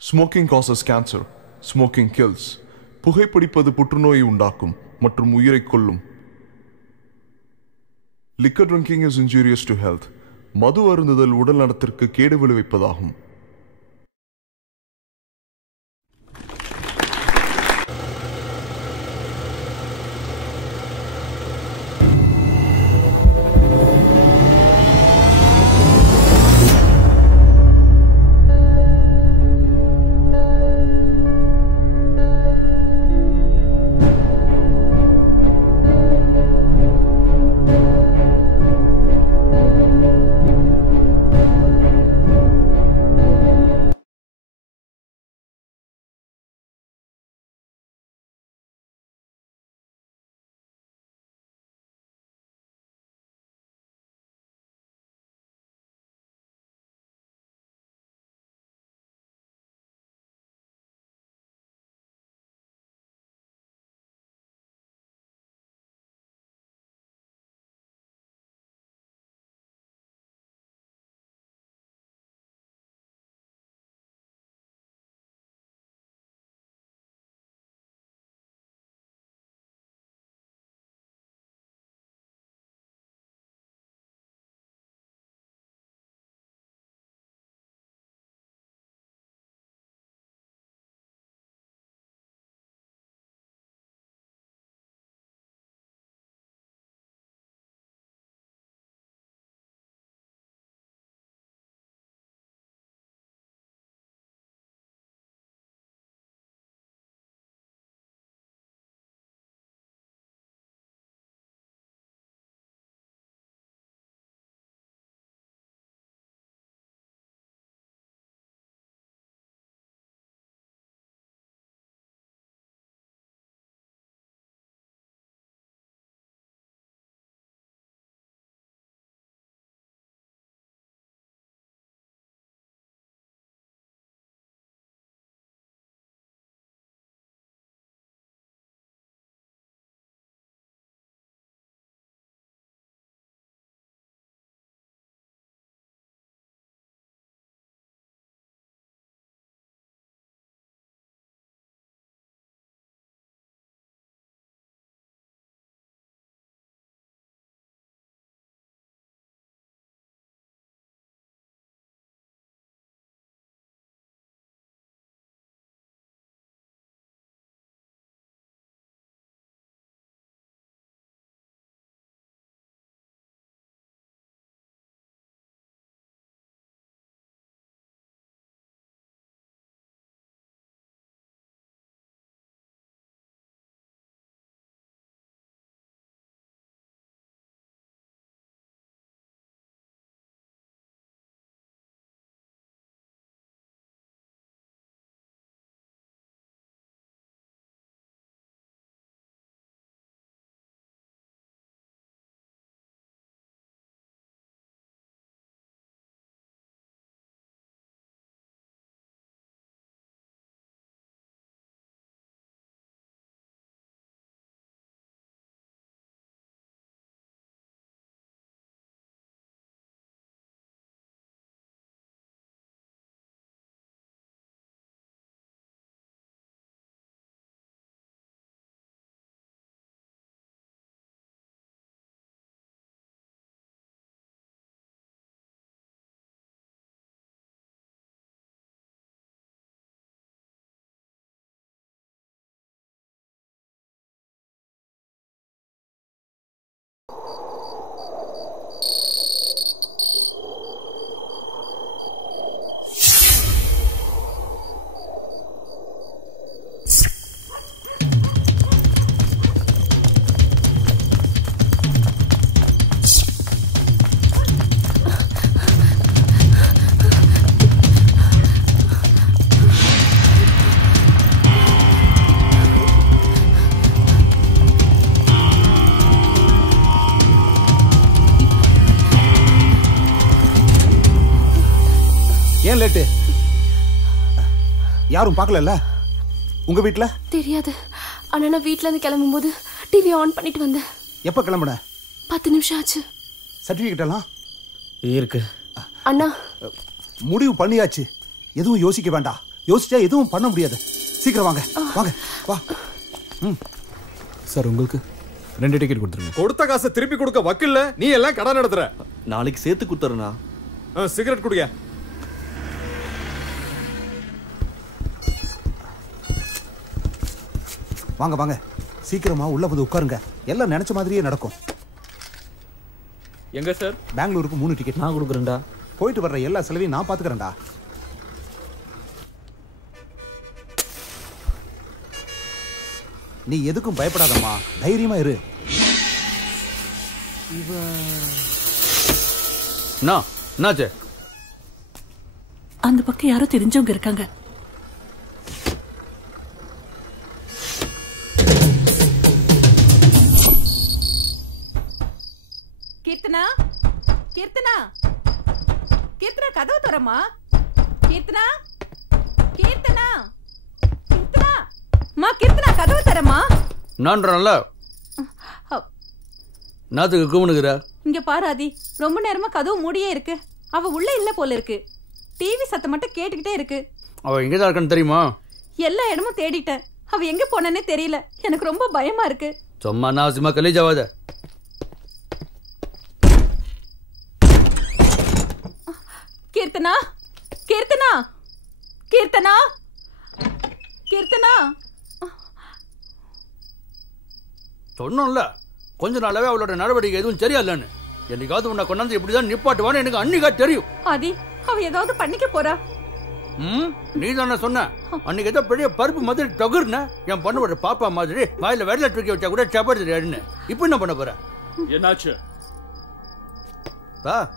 Smoking causes cancer. Smoking kills. புகைப்பிடிப்பது புற்றுநோயை உண்டாக்கும் மற்றும் உயிரை கொல்லும். Liquor drinking is injurious to health. மது அருந்துதல் உடல் நலத்திற்கு கேடு விளைவிப்பதாகும். ஏன் லேட்டு? யாரும் பார்க்கல? உங்க வீட்ல தெரியாது. ஆனா நான் வீட்ல இருந்து கிளம்பும்போது டிவி ஆன் பண்ணிட்டு வந்தேன். எப்ப கிளம்புன? 10 நிமிஷம் ஆச்சு. சர்டிபிகேட் எல்லாம் இருக்கு அண்ணா. முடிவு பண்ணியாச்சு, எதுவும் யோசிக்க வேண்டாம். யோசிச்சா எதுவும் பண்ண முடியாது. சீக்கிரம் வாங்க வாங்க வா. சார் உங்களுக்கு 2 டிக்கெட் கொடுத்துருங்க. கொடுத்த காசை திருப்பி கொடுக்க வக்கில்ல, நீ எல்லாம் கடன் நடத்துற. நாளைக்கு சேர்த்து கொடுத்துறேண்ணா. சிகரெட் குடிங்க. வாங்க வாங்க சீக்கிரமா உள்ள வந்து உட்காருங்க. எல்லாம் நினைச்ச மாதிரியே நடக்கும். எங்க சார்? பெங்களூருக்கு 3 டிக்கெட் நான் கொடுக்குறேன்டா. போயிட்டு வர்ற எல்லா செலவையும் நான் பாத்துக்கிறேன்டா. நீ எதுக்கும் பயப்படாதம்மா, தைரியமா இரு. என்னாச்சு? அந்த பக்கம் யாரோ தெரிஞ்சவங்க இருக்காங்க. கீர்த்தனா, கீர்த்தனா, கீர்த்தனா கதவு தரமா. கீர்த்தனா, கீர்த்தனா, கீர்த்தனா, மா கீர்த்தனா கதவு தரமா. நான்றல நாத்துக்கு கூமுனுக்குற. இங்க பாராதி, ரொம்ப நேரமா கதவு மூடியே இருக்கு. அவ உள்ள இல்ல போல இருக்கு. டிவி சத்தம் மட்டும் கேட்டுக்கிட்டே இருக்கு. அவ எங்கதான் இருக்கான்னு தெரியுமா? எல்லா இடமும் தேடிட்டேன். அவ எங்க போனேன்னே தெரியல. எனக்கு ரொம்ப பயமா இருக்கு. சும்மா நாசிமா கலீஜ் ஆகாத. கீர்த்தனா, கீர்த்தனா, கீர்த்தனா, கீர்த்தனா. சொன்னோம்ல கொஞ்ச நாளாவே அவளோட நடவடிக்கை எதுவும் சரியில்லைன்னு. என்னைக்காவது உன்னை கொண்டாந்து இப்படிதான் நிப்பாட்டுவான்னு எனக்கு அன்னிக்கா தெரியும். ஆதி, அவ ஏதாவது பண்ணிக்க போறா. நீ தானே சொன்ன அன்னைக்கு ஏதோ பெரிய பருப்பு மாதிரி தொகுர்ன என் பொண்ணோட பாப்பா மாதிரி வாயில வெள்ளை தூக்கி வச்சா கூட சப்பாத்தி. இப்ப என்ன பண்ண போற? என்னாச்சு?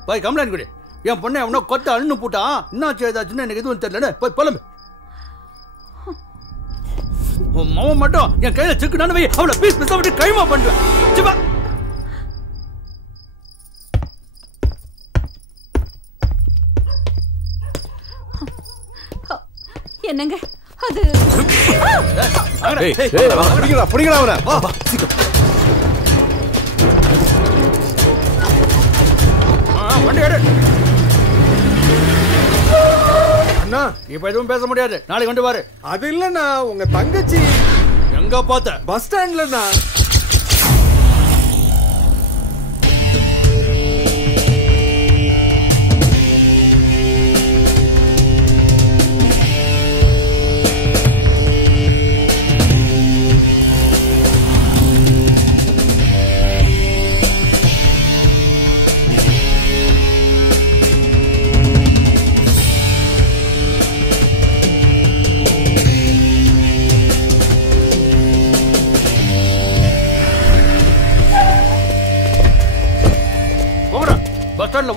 போய் கம்ப்ளைண்ட் கொடு. என் பொண்ணை அவனோ கொத்த அண்ணு போட்டான். என்னாச்சு ஏதாச்சுன்னு எனக்கு எதுவும் தெரியல. போய் புலம்பு. உன் மாவன் மட்டும் என் கையில சிக்கனானு வை, அவளை பீஸ் பீஸா விட்டு கைமா பண்ணுவேன். சிவா என்னங்க அது? பிடிக்கடா அவனை. வண்டி எடு. அண்ணா இப்ப எதுவும் பேச முடியாது. நாளைக்கு கொண்டு பாரு. அது இல்லண்ணா, உங்க தங்கச்சி எங்க பார்த்த? பஸ் ஸ்டாண்ட்லண்ணா.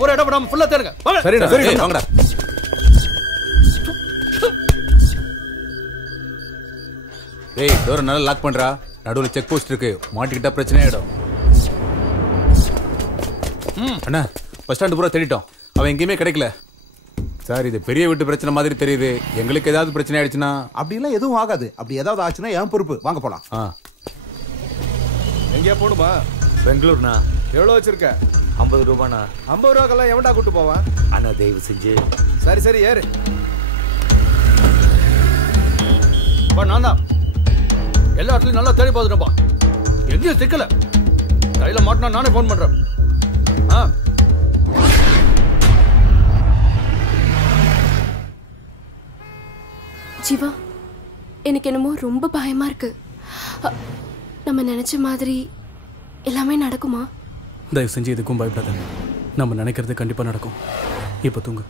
ஒரு இடம் விடாம ஃபுல்லா தேடுங்க. சரிடா சரி வாங்கடா. ஏய் டோர் நல்லா லாக் பண்றா. நடுவுல செக் போஸ்ட் இருக்கு, மாட்டிக்கிட்டா பிரச்சனை ஆயிடும். அண்ணா பஸ் ஸ்டாண்ட் பூரா தேடிட்டோம், அவன் எங்கேயுமே கிடைக்கல சார். இது பெரிய வீட்டு பிரச்சனை மாதிரி தெரியுது. எங்களுக்கு ஏதாவது பிரச்சனை ஆயிடுச்சுன்னா? அப்படிலாம் எதுவும் ஆகாது. அப்படி ஏதாவது ஆச்சுன்னா என் பொறுப்பு. வாங்க போலாம். எங்கேயா போணுமா? பெங்களூர்ண்ணா. எவ்வளவு வச்சிருக்க? 50 ரூபாண்ணா. 50 ரூபாக்கெல்லாம் எவன்டா கூட்டு போவான்? அண்ணா தயவு செஞ்சு. சரி சரி ஏறு. நான் தான் எல்லா இடத்துலயும் நல்லா தேடி பார்த்துட்டேன்பா. எங்கேயும் சிக்கல. கையில மாட்டினா நானே போன் பண்றேன். ஜீவா, எனக்கு என்னமோ ரொம்ப பயமா இருக்கு. நம்ம நினைச்ச மாதிரி எல்லாமே நடக்குமா? தயவு செஞ்சு இதுக்கும் பயப்படாத. நம்ம நினைக்கிறது கண்டிப்பா நடக்கும். இப்ப தூங்கு.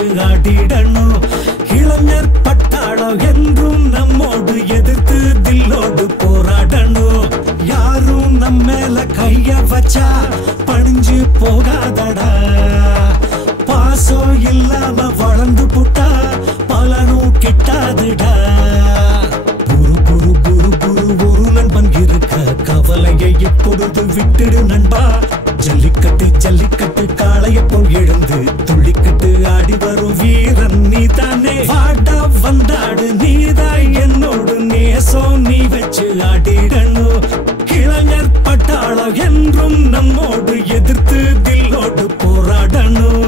வச்சு ஆடிடணும். இளைஞர் பட்டாளம் என்றும் நம்மோடு எதிர்த்து தில்லோடு போராடணும். யாரும் நம்ம மேல கைய வச்சா பணிஞ்சு போகாதடா. பாசம் இல்லாம வளர்ந்து புட்டா பலனும் கிட்டாதுடா. குரு குரு குரு குரு ஒரு நண்பன் இருக்க கவலையை இப்பொழுது விட்டுடு நண்பா. ஜல்லிக்கட்டு ஜல்லிக்கட்டு காளைய போல் எழுந்து துள்ளிக்கட்டு ஆடி வரும் வீரன் நீ தானே. வாடா வந்தாடு நீதாய் என்னோடு நேசம் நீ வச்சு ஆடிடணும். இளைஞர் பட்டாளம் என்றும் நம்மோடு எதிர்த்து தில்லோடு போராடணும்.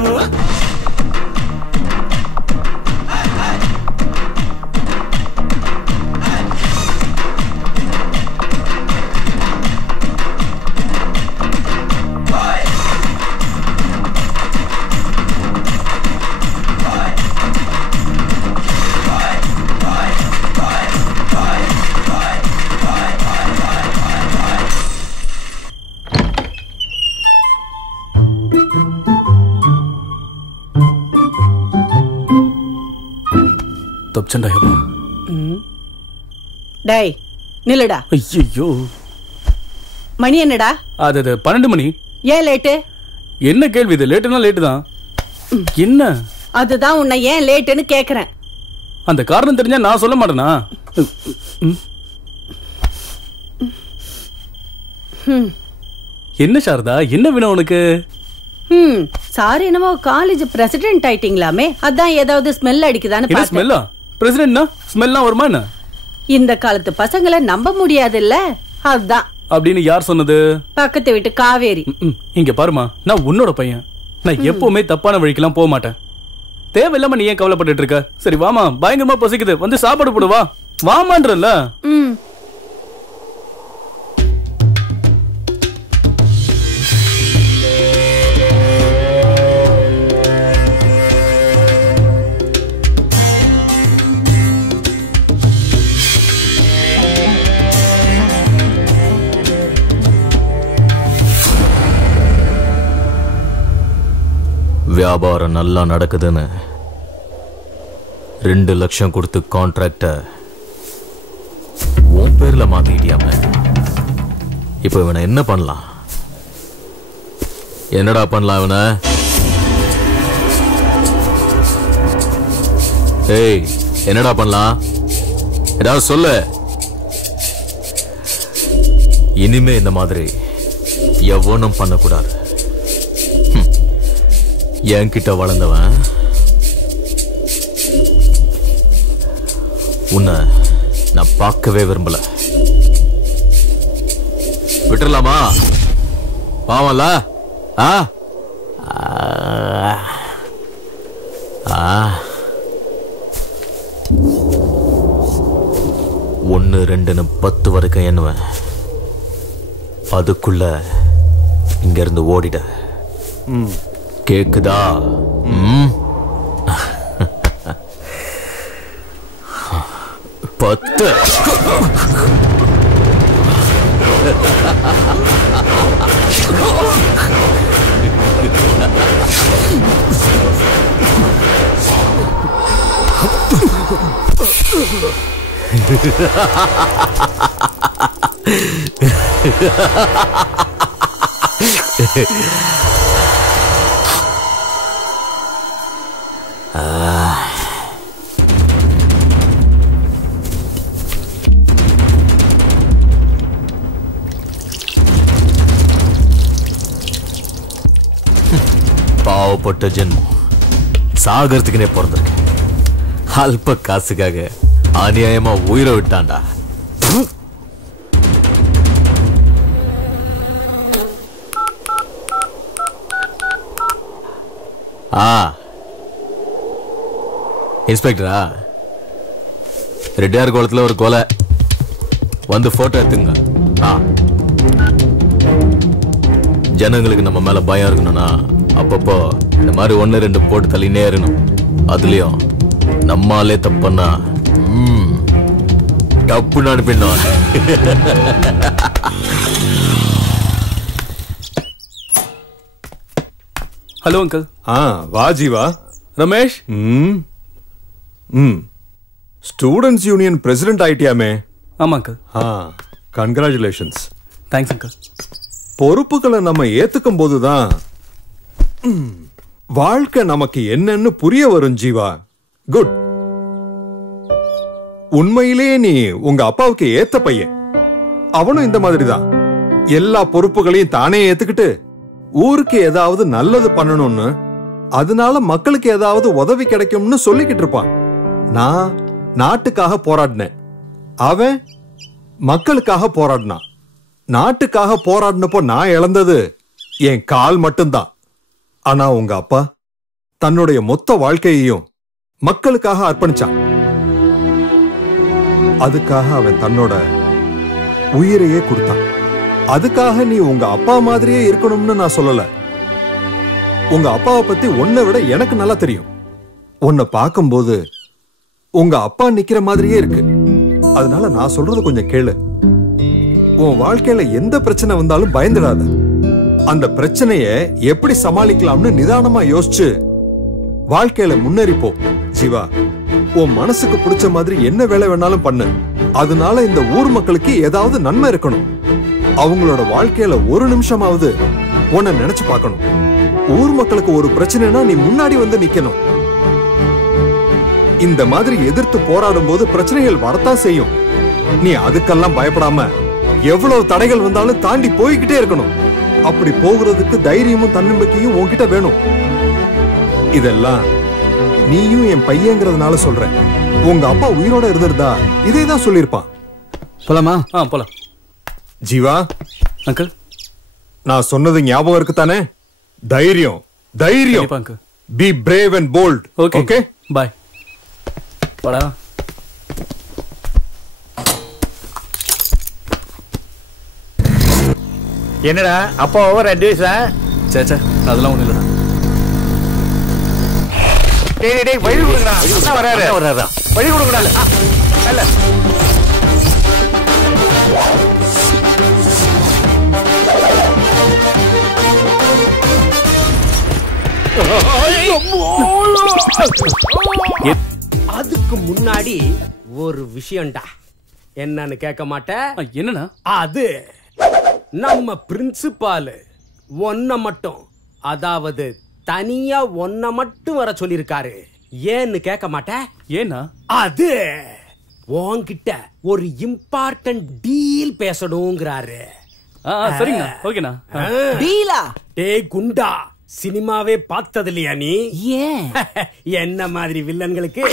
டேய் நில்லுடா. ஐயோ மணி என்னடா? அது 12 மணி. ஏன் லேட்டு? என்ன கேள்வி இது? லேட்டுனா லேட்டு தான். என்ன? அதுதான் உன்னை ஏன் லேட்டுன்னு கேக்குறேன். அந்த காரணம் தெரிஞ்சா நான் சொல்ல மாட்டேனா? என்ன சாரதா, என்ன வேணும் உனக்கு? சாரி, என்னமோ காலேஜ் பிரசிடென்ட் ஆயிட்டீங்களாமே, அதான் ஏதாவது ஸ்மெல் அடிக்குதான்னு என்ன பார்த்தேன். ஸ்மெல்லா? பிரசிடென்ட்னா ஸ்மெல்லாம் வருமா என்ன? இந்த காலத்து பசங்களை நம்ப முடியாதுல்ல, அதுதான். அப்படின்னு யார் சொன்னது? பக்கத்து வீட்டு காவேரி. இங்க பாருமா, நான் உன்னோட பையன். நான் எப்பவுமே தப்பான வழிக்கெல்லாம் போக மாட்டேன். தேவையில்லாம நீ ஏன் கவலைப்பட்டு இருக்க? சரி வாமா, பயங்கரமா பசிக்குது, வந்து சாப்பாடு போடு. வா வாமான்றல. வியாபாரம் நல்லா நடக்குதுன்னு 2 லட்சம் கொடுத்து கான்ட்ராக்ட உன் பேர்ல மாத்திட்டியாம. இப்ப இவனை என்ன பண்ணலாம்? என்னடா பண்ணலாம் இவனை? ஏய், என்னடா பண்ணலாம்? ஏதாவது சொல்லு. இனிமே இந்த மாதிரி எவனும் பண்ணக்கூடாது. என்கிட்ட வளர்ந்தவன் உன்னை நான் பார்க்கவே விரும்பல. விட்டுறலாமா? பாவம்ல. ஆ ஒன்னு 2ன்னு 10 வரைக்கும் எண்ணுவேன். அதுக்குள்ள இங்க இருந்து ஓடிட. கேக்குதா? பத்து. பாவப்பட்ட ஜென்மம், சாகறதுக்குனே பிறந்திருக்கு. அல்ப காசுக்காக அநியாயமா உயிரை விட்டான்டா. இன்ஸ்பெக்டரா? ரெட்டியார் குளத்துல ஒரு கொலை, வந்து போட்டோ எடுத்துங்க. ஜனங்களுக்கு நம்ம மேல பயம் இருக்கணும்னா அப்பப்போ இந்த மாதிரி 1-2 போட்டு தள்ளினே இருக்கணும். அதுலயும் நம்மாலே தப்புன்னா டப்புன்னு அனுப்பிடணும். Hello uncle. வா Jeeva, Ramesh. Students union president ஆயிட்டியாமே? ஆமா அங்கிள். கங்க்ராச்சுலேஷன்ஸ். Thanks uncle. பொறுப்புகளை நம்ம ஏத்துக்கும் போதுதான் வாழ்க்கை நமக்கு என்னன்னு புரிய வரும் ஜீவா. குட். உண்மையிலேயே நீ உங்க அப்பாவுக்கு ஏத்த பையன். அவனும் இந்த மாதிரி தான் எல்லா பொறுப்புகளையும் தானே ஏத்துக்கிட்டு ஊருக்கு ஏதாவது நல்லது பண்ணணும்னு, அதனால மக்களுக்கு ஏதாவது உதவி கிடைக்கும்னு சொல்லிக்கிட்டு இருப்பான். நான் நாட்டுக்காக போராடினேன், அவன் மக்களுக்காக போராடினான். நாட்டுக்காக போராடினப்போ நான் இழந்தது என் கால் மட்டும்தான். ஆனா உங்க அப்பா தன்னுடைய மொத்த வாழ்க்கையையும் மக்களுக்காக அர்ப்பணிச்சான். அதுக்காக அவன் தன்னோட உயிரையே கொடுத்தான். அதுக்காக நீ உங்க அப்பா மாதிரியே இருக்கணும்னு நான் சொல்லல. உங்க அப்பாவை பத்தி உன்னை விட எனக்கு நல்லா தெரியும். உன்னை பார்க்கும்போது உங்க அப்பா நிக்கிற மாதிரியே இருக்கு. அதனால நான் சொல்றது கொஞ்சம் கேளு. உன் வாழ்க்கையில எந்த பிரச்சனை வந்தாலும் பயந்துடாத. அந்த பிரச்சனைய எப்படி சமாளிக்கலாம்னு நிதானமா யோசிச்சு வாழ்க்கையில முன்னேறிப்போ. ஜீவா, உன் மனசுக்கு பிடிச்ச மாதிரி என்ன வேலை வேணாலும் பண்ணு. அதனால இந்த ஊர் மக்களுக்கு ஏதாவது நன்மை இருக்கணும். அவங்களோட வாழ்க்கையில ஒரு நிமிஷமாவது உன்னை நினைச்சு பார்க்கணும். ஊர் மக்களுக்கு ஒரு பிரச்சனைனா நீ முன்னாடி வந்து நிக்கணும். இந்த மாதிரி எதிர்த்து போராடும் போது பிரச்சனைகள் வரத்தான் செய்யும். நீ அதுக்கெல்லாம் பயப்படாம எவ்வளவு தடைகள் வந்தாலும் தாண்டி போய்கிட்டே இருக்கணும். அப்படி போகிறதுக்கு தைரியமும் தன்னம்பிக்கையும் உன்கிட்ட வேணும். இதெல்லாம் நீயும் என் பையங்கிறதுனால சொல்றேன். உங்க அப்பா உயிரோட இருந்திருந்தா இதேதான் சொல்லிருப்பான். போலாமா? போலாம். ஜீவா அங்கிள், நான் சொன்னது ஞாபகம் இருக்கு தானே? தைரியம், தைரியம். Be brave and bold. Okay, bye. போடா. என்னடா அப்பா ஓவர் அட்வைஸா? சேச்சா, அதெல்லாம் ஒண்ணு இல்லடா. டேய் டேய் வழி கொடுங்கடா. அண்ணா வராரு. வழி கொடுங்கடா. இல்ல. அதுக்கு முன்னாடி ஒரு விஷயம்டா. என்னன்னு கேட்க மாட்டேன்? என்னன்னா? அது நம்ம பிரின்சிபால் ஒன்ன மட்டும், அதாவது தனியா ஒன்ன மட்டும் வர சொல்லிருக்காரு. ஏன்னு கேட்க மாட்டேன்? ஏன்னா அது உன்கிட்ட ஒரு இம்பார்ட்டன்ட் டீல் பேசணுங்கிறாரு. சரிங்கண்ணா. ஓகேண்ணா. டீலா? டேய் குண்டா, சினிமாவே பார்த்தது இல்லையா நீ? ஏன் என்ன மாதிரி வில்லன்களுக்கு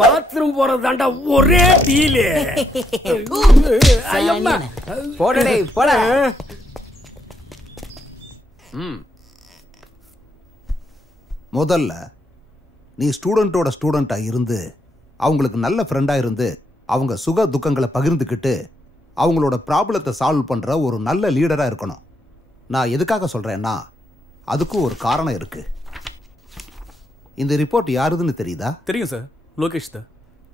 பாத்ரூம் போறதாண்டா ஒரே டீலு. போடடே போட. முதல்ல நீ ஸ்டூடெண்டோட ஸ்டூடெண்டா இருந்து அவங்களுக்கு நல்ல ஃப்ரெண்டா இருந்து அவங்க சுக துக்கங்களை பகிர்ந்துக்கிட்டு அவங்களோட ப்ராப்ளத்தை சால்வ் பண்ற ஒரு நல்ல லீடரா இருக்கணும். நான் எதுக்காக சொல்றேன்னா அதுக்கும் ஒரு காரணம் இருக்கு. இந்த ரிப்போர்ட் யாருதுன்னு தெரியுதா? தெரியும் சார், லோகேஷ் தான்.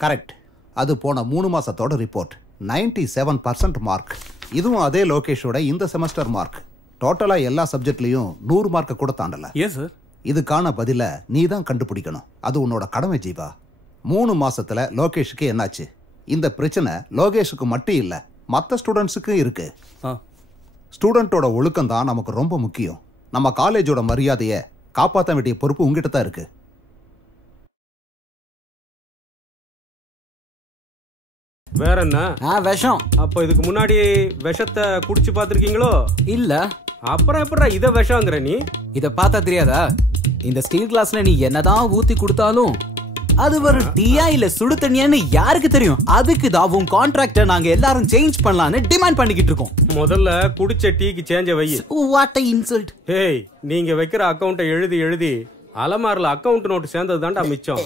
கரெக்ட். அது போன 3 மாசத்தோட ரிப்போர்ட். 97% மார்க். இதுவும் அதே லோகேஷோட இந்த செமஸ்டர் மார்க். டோட்டலா எல்லா சப்ஜெக்ட்லயும் 100 மார்க்கை கூட தாண்டல. ஏன் சார்? இதுக்கான பதில நீ தான் கண்டுபிடிக்கணும். அது உன்னோட கடமை ஜீவா. 3 மாசத்துல லோகேஷுக்கு என்னாச்சு? இந்த பிரச்சனை லோகேஷுக்கு மட்டும் இல்ல, மற்ற ஸ்டூடெண்ட்ஸுக்கு இருக்கு. ஸ்டூடெண்டோட ஒழுக்கம் தான் நமக்கு ரொம்ப முக்கியம். நம்ம காலேஜோட மரியாதையை காப்பாற்ற வேண்டிய பொறுப்பு உங்ககிட்ட தான் இருக்கு. வேற என்ன? விஷம். அப்ப இதுக்கு முன்னாடி விஷத்தை குடிச்சு பாத்திருக்கீங்களோ? இல்ல. அப்புறம் எப்படா இத விஷம்ங்கற நீ? இத பார்த்தா தெரியாதா? இந்த ஸ்டீல் கிளாஸ்ல நீ என்னதான் ஊத்தி கொடுத்தாலும் அது ஒரு டீயா இல்ல சுடு தண்ணியான்னு யாருக்கு தெரியும்? அதுக்கு தான் உன் கான்ட்ராக்ட நாங்க எல்லாரும் சேஞ்ச் பண்ணலாம்னு டிமாண்ட் பண்ணிக்கிட்டு இருக்கோம். முதல்ல குடிச்ச டீக்கு சேஞ்ச வை. What a insult. ஏய், நீங்க வைக்கிற அக்கவுண்ட எழுதி அலமாரில அக்கவுண்ட் நோட் சேர்ந்தது தான்டா மிச்சம்.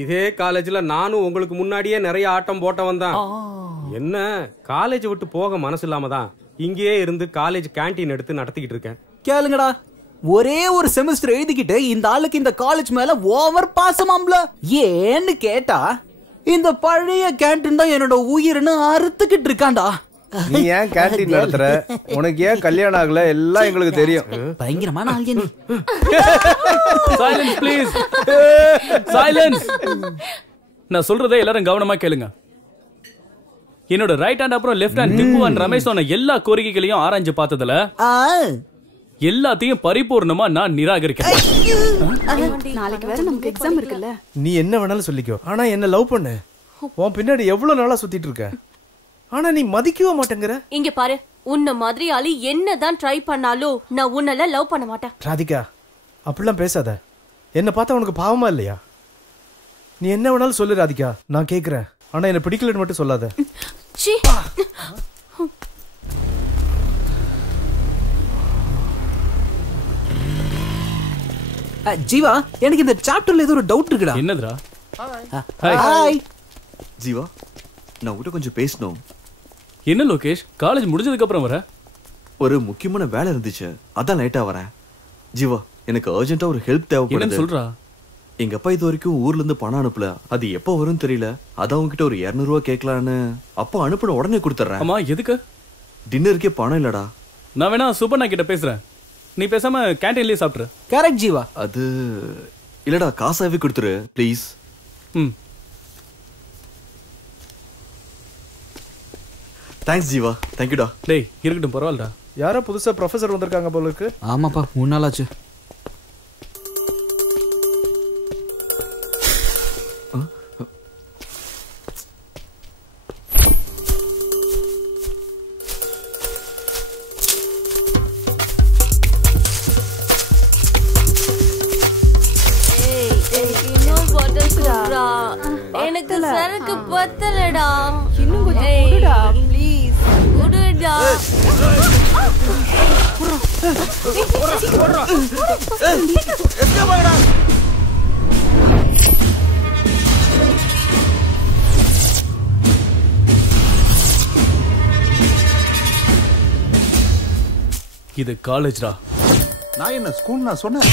இதே காலேஜ்ல நானும் உங்களுக்கு முன்னாடியே நிறைய ஆட்டம் போட்டவன் தான். என்ன காலேஜ் விட்டு போக மனசு இல்லாம தான் இங்கேயே இருந்து காலேஜ் கேண்டீன் எடுத்து நடத்திக்கிட்டு இருக்கேன். கேளுங்கடா, ஒரே ஒரு செமஸ்டர் எழுதிக்கிட்டு இந்த ஆளுக்கு இந்த காலேஜ் மேல ஓவர் பாசமாம்ல. ஏன்னு கேட்டா இந்த பழைய கேண்டீன் தான் என்னோட உயிர்னு அறுத்துக்கிட்டு இருக்காண்டா. நீ ஏன் கேண்டீன் நடத்துற? உனக்கு ஏன் கல்யாணம் ஆகல? எல்லாம் எங்களுக்கு தெரியும். பயங்கரமான ஆள்யா நீ. Silence please. சைலன்ஸ். நான் சொல்றதை எல்லாரும் கவனமா கேளுங்க. என்னோட ரைட் ஹேண்ட் அப்புறம் left hand Tipu and Ramesh சொன்ன எல்லா கோரிக்கைகளையும் ஆராய்ஞ்சு பார்த்ததுல எல்லாத்தையும் பரிபூர்ணமா நான் நிராகரிக்கிறேன். நாளைக்கு வேற நமக்கு எக்ஸாம் இருக்குல்ல. நீ என்ன வேணாலும் சொல்லிக்கோ, ஆனா என்ன லவ் பண்ணு. உன் பின்னாடி எவ்வளவு நாளா சுத்திட்டு இருக்க, ஆனா நீ மதிக்கவே மாட்டேங்கிற. இங்க பாரு, உன்ன மாதிரி ஆளு என்னதான் ட்ரை பண்ணாலும் நான் உன்னல லவ் பண்ண மாட்டேன். ராதிகா, அப்படிலாம் பேசாத. என்ன பார்த்தா உனக்கு பாவமா இல்லையா? நீ என்ன வேணாலும் சொல்லு ராதிகா, நான் கேக்குறேன். ஆனா என்ன பிடிக்கலன்னு மட்டும் சொல்லாத. ஜீவா, எனக்கு இந்த சாப்டர்ல ஏதோ ஒரு டவுட் இருக்குடா. என்னதுடா? ஹாய் ஜீவா, நான் உன்கிட்ட கொஞ்சம் பேசணும். என்ன லோகேஷ், காலேஜ் முடிஞ்சதுக்கு அப்புறம் வர? ஒரு முக்கியமான வேலை இருந்துச்சு, அதான் லேட்டா வரேன். ஜீவா, எனக்கு அர்ஜென்ட்டா ஒரு ஹெல்ப் தேவைப்படுது. என்னன்னு சொல்றா? எங்க அப்பா இது வரைக்கும் ஊர்ல இருந்து பணம் அனுப்பல. அது எப்போ வரும்னு தெரியல. அதான் உங்ககிட்ட ஒரு 200 ரூபா கேட்கலான்னு. அப்பா அனுப்பின உடனே கொடுத்துறேன். ஆமா, எதுக்கு? டின்னருக்கே பணம் இல்லடா. நான் வேணா சுபண்ணா கிட்ட பேசுறேன், நீ பேசாம கேண்டீன்லயே சாப்பிட்டுரு. கரெக்ட் ஜீவா. அது இல்லடா, காசாவே கொடுத்துரு ப்ளீஸ். தேங்க்ஸ் ஜீவா, தேங்க்யூடா. டேய் இருக்கட்டும், பரவாயில்லடா. யாரோ புதுசா ப்ரொஃபசர் வந்திருக்காங்க போல இருக்கு. ஆமாப்பா, 3 நாள் ஆச்சு. எனக்கு சரக்கு பத்தலடா. இன்னும் கொஞ்சம் குடுடா ப்ளீஸ். குடுடா. இது காலேஜ்டா. நான் என்ன ஸ்கூல் நான் சொன்னேன்.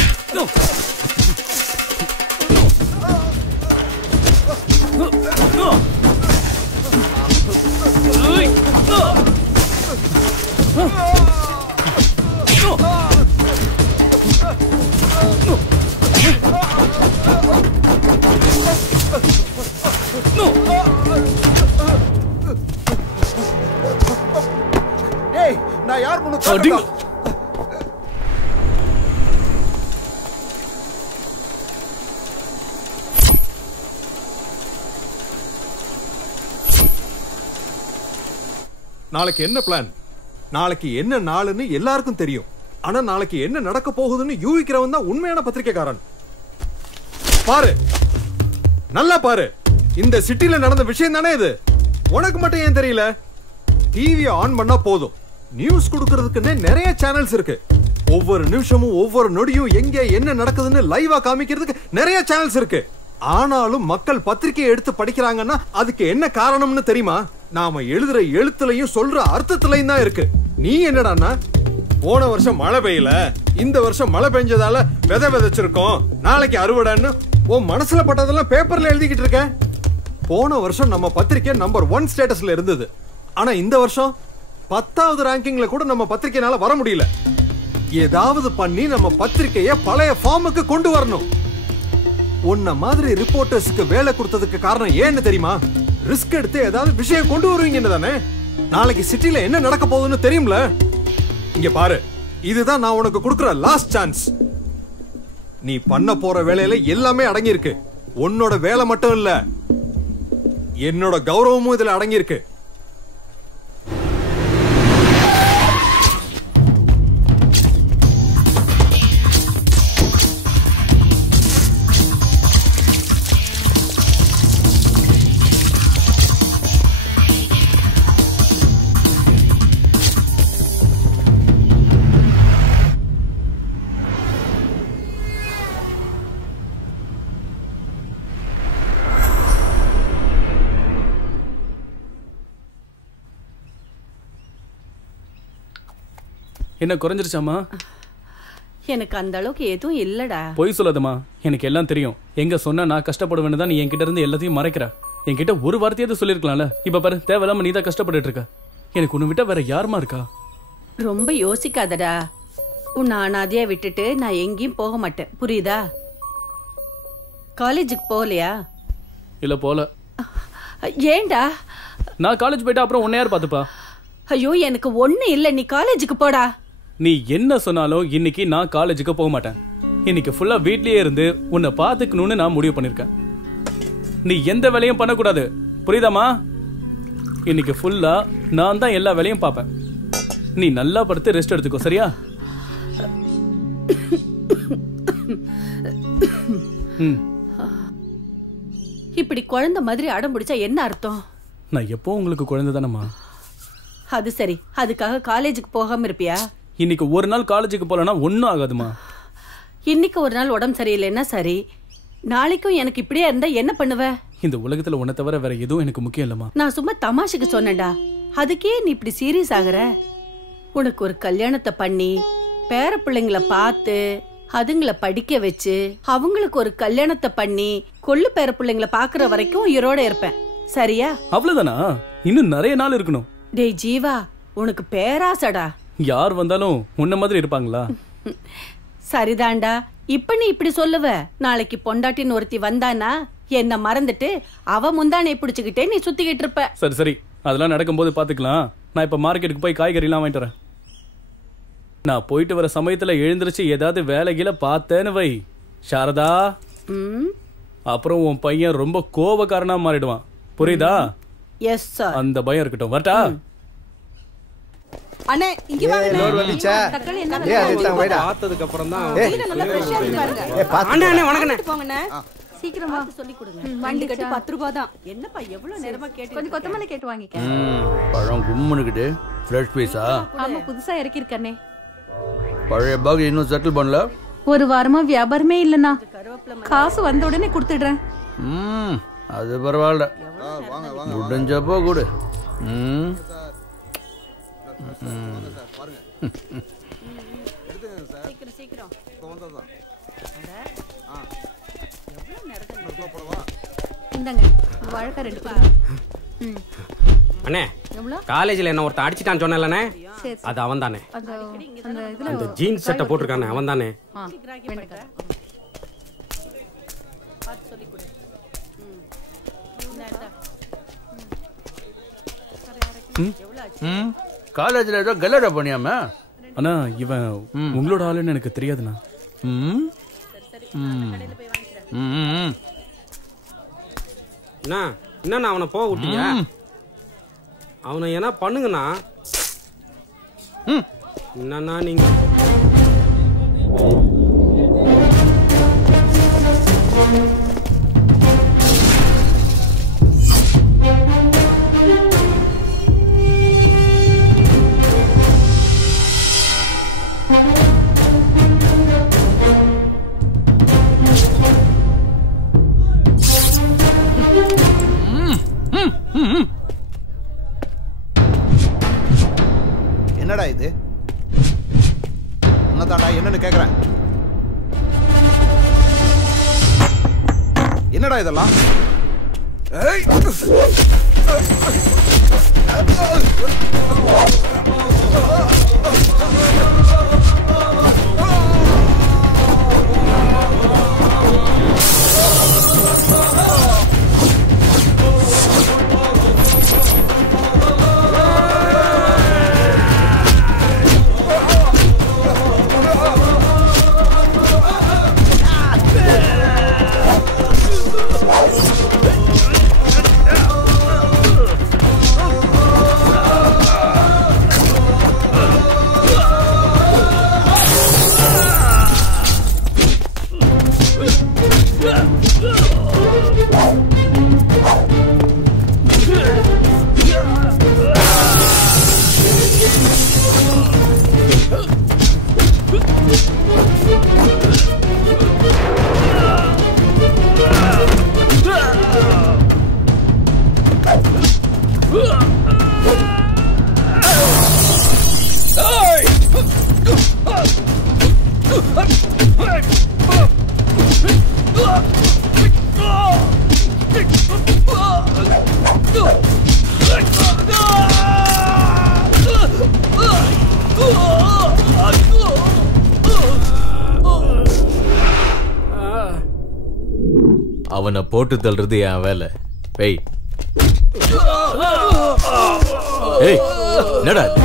ஏய், நான் யார் முன்னு நாளைக்கு என்ன பிளான்? நாளைக்கு என்ன நாளுன்னு எல்லாருக்கும் தெரியும். ஆனா நாளைக்கு என்ன நடக்க போகுதுன்னு யூகிக்கிறவன் தான் உண்மையான பத்திரிக்கைக்காரன். பாரு, நல்லா பாரு. இந்த சிட்டில நடந்த விஷயம் தானே இது. உனக்கு மட்டும் ஏன் தெரியல? டிவியை ஆன் பண்ணா போதும், நியூஸ் கொடுக்கறதுக்குன்னே நிறைய சேனல்ஸ் இருக்கு. ஒவ்வொரு நிமிஷமும் ஒவ்வொரு நொடியும் எங்க என்ன நடக்குதுன்னு லைவா காமிக்கிறதுக்கு நிறைய சேனல்ஸ் இருக்கு. ஆனாலும் மக்கள் பத்திரிகையை எடுத்து படிக்கிறாங்கன்னா அதுக்கு என்ன காரணம்னு தெரியுமா? நாம எழுதுற எழுத்துலையும் சொல்ற அர்த்தத்திலையும் தான் இருக்கு. நீ என்னடான்னா, போன வருஷம் மழை பெய்யல, இந்த வருஷம் மழை பெஞ்சதால விதை விதைச்சிருக்கோம், நாளைக்கு அறுவடைன்னு உன் மனசுல பட்டதெல்லாம் பேப்பர்ல எழுதிக்கிட்டு இருக்க. போன வருஷம் நம்ம பத்திரிக்கை நம்பர் 1 ஸ்டேட்டஸ்ல இருந்தது. ஆனா இந்த வருஷம் 10வது ரேங்கிங்ல கூட நம்ம பத்திரிக்கைனால வர முடியல. ஏதாவது பண்ணி நம்ம பத்திரிக்கைய பழைய ஃபார்முக்கு கொண்டு வரணும். உன்ன மாதிரி ரிப்போர்ட்டர்ஸ்க்கு வேலை கொடுத்ததுக்கு காரணம் ஏன்னு தெரியுமா? ரிஸ்க் எடுத்து ஏதாவது விஷயம் கொண்டு வருவீங்கன்னு தானே. நாளைக்கு சிட்டில என்ன நடக்க போகுதுன்னு தெரியும்ல. இங்க பாரு, இதுதான் நான் உனக்கு கொடுக்கிற லாஸ்ட் சான்ஸ். நீ பண்ண போற வேலையில எல்லாமே அடங்கி இருக்கு. உன்னோட வேலை மட்டும் இல்ல, என்னோட கௌரவமும் இதுல அடங்கி இருக்கு. என்ன குறைஞ்சிருச்சாமா? எனக்கு அந்த அளவுக்கு எதுவும் இல்லடா. பொய் சொல்லாதம்மா, எனக்கு எல்லாம் தெரியும். எங்க சொன்னா நான் கஷ்டப்படுவேன்னு தான் நீ என்கிட்ட இருந்து எல்லாத்தையும் மறைக்கிற. என்கிட்ட ஒரு வார்த்தையாவது சொல்லிருக்கலாம்ல. இப்ப பாரு, தேவையில்லாம நீ தான் கஷ்டப்பட்டு இருக்க. எனக்கு உன்னை விட்டா வேற யாருமா இருக்கா? ரொம்ப யோசிக்காதடா. உன்னை அனாதையா விட்டுட்டு நான் எங்கேயும் போக மாட்டேன், புரியுதா? காலேஜுக்கு போகலையா? இல்ல போல. ஏண்டா? நான் காலேஜ் போயிட்டா அப்புறம் உன்னை யார் பாத்துப்பா? ஐயோ எனக்கு ஒண்ணு இல்ல, நீ காலேஜுக்கு போடா. நீ என்ன சொன்னாலும் இன்னைக்கு நான் காலேஜுக்கு போக மாட்டேன். இன்னைக்கு ஃபுல்லா வீட்லயே இருந்து உன்னை பாத்துக்கணும்னு நான் முடிவு பண்ணிருக்கேன். நீ எந்த வேலையும் பண்ணக்கூடாது, புரியுதாமா? இன்னைக்கு ஃபுல்லா நான் தான் எல்லா வேலையும் பார்ப்பேன். நீ நல்லா படுத்து ரெஸ்ட் எடுத்துக்கோ, சரியா? இப்படி குழந்தை மாதிரி அடம் பிடிச்சா என்ன அர்த்தம்? நான் எப்போ உங்களுக்கு குழந்தை தானம்மா. அது சரி, அதுக்காக காலேஜுக்கு போகாம இருப்பியா? இன்னைக்கு ஒரு நாள் காலேஜுக்கு போலனா ஒன்னும் ஆகாதுமா. இன்னைக்கு ஒரு நாள் உடம்பு சரியில்லைன்னா சரி, நாளைக்கும் எனக்கு இப்படியே இருந்தா என்ன பண்ணுவ? இந்த உலகத்துல உன்னை தவிர வேற எதுவும் எனக்கு முக்கியம் இல்லம்மா. நான் சும்மா தமாஷுக்கு சொன்னேன்டா, அதுக்கே நீ இப்படி சீரியஸ் ஆகுற? உனக்கு ஒரு கல்யாணத்தை பண்ணி பேர பிள்ளைங்களை பார்த்து அதுங்களை படிக்க வச்சு அவங்களுக்கு ஒரு கல்யாணத்தை பண்ணி கொள்ளு பேர பிள்ளைங்களை பாக்குற வரைக்கும் உயிரோட இருப்பேன், சரியா? அவ்வளவுதானா? இன்னும் நிறைய நாள் இருக்கணும். டேய் ஜீவா, உனக்கு பேராசடா. யார் வந்தாலும் உன்ன மாதிரி இருப்பாங்களா? சரிதான்டா, இப்ப நீ இப்படி சொல்லுவ, நாளைக்கு பொண்டாட்டின்னு ஒருத்தி வந்தானா என்ன மறந்துட்டு அவ முந்தானை பிடிச்சுக்கிட்டே நீ சுத்திக்கிட்டு இருப்ப. சரி சரி, அதெல்லாம் நடக்கும்போது பாத்துக்கலாம். நான் இப்ப மார்க்கெட்டுக்கு போய் காய்கறி எல்லாம் வாங்கிட்டு வரேன். நான் போயிட்டு வர சமயத்துல எழுந்திருச்சு ஏதாவது வேலைகளை பார்த்தேன்னு வை சாரதா, அப்புறம் உன் பையன் ரொம்ப கோபக்காரனா மாறிடுவான், புரியுதா? Yes sir. அந்த பயம் இருக்கட்டும். வரட்டா? அண்ணே இங்க வாங்க. லோர் வந்துச்சா? ஏய் அது தான் வைடா. பார்த்ததுக்கு அப்புறம் தான். நல்லா ஃப்ரெஷ்ஷா இருக்கு பாருங்க. அண்ணே அண்ணே வணக்கண்ணே. போங்கண்ணே. சீக்கிரமா சொல்லி கொடுங்க. வண்டி கட்டு 10 ரூபாய் தான். என்னப்பா எவ்வளவு நேரமா கேட்டு? கொஞ்சம் கொத்தமல்லி கேட்டு வாங்கிக்க. பழம் கும்முனுக்குது. ஃப்ரெஷ் பீஸா? ஆமா, புதுசா இறக்கி இருக்கனே. பழைய பாக் இன்னும் செட்டில் பண்ணல. ஒரு வாரமா வியாபாரமே இல்லனா. காசு வந்த உடனே கொடுத்துடுறேன். அது பரவாயில்ல, முடிஞ்சப்போ கொடு. சீக்கிரம் சீக்கிரம். இந்தாங்க வாழைக்காய் 2 கொடுங்க. அண்ணே, காலேஜ்ல என்ன ஒருத்தன் அடிச்சிட்டான்னு சொன்னேன்லண்ணே, அது அவன் தானே. அந்த ஜீன்ஸ் சட்டை போட்டிருக்கானே அவன் தானே. காலேஜ்ல ஏதோ கல்லடா பண்ணியாம? அண்ணா இவன் உங்களோட ஆளுன்னு எனக்கு தெரியாதுண்ணா. என்ன அவனை போக விட்டீங்க? அவனை என்ன பண்ணுங்கண்ணா. என்னன்னா நீங்க என்னடா இது? உன்னதாடா என்னன்னு கேக்குறேன். என்னடா இதெல்லாம்? அவனை போட்டு தள்ளுறது என் வேலை. வெய். ஏய், என்னடா இது?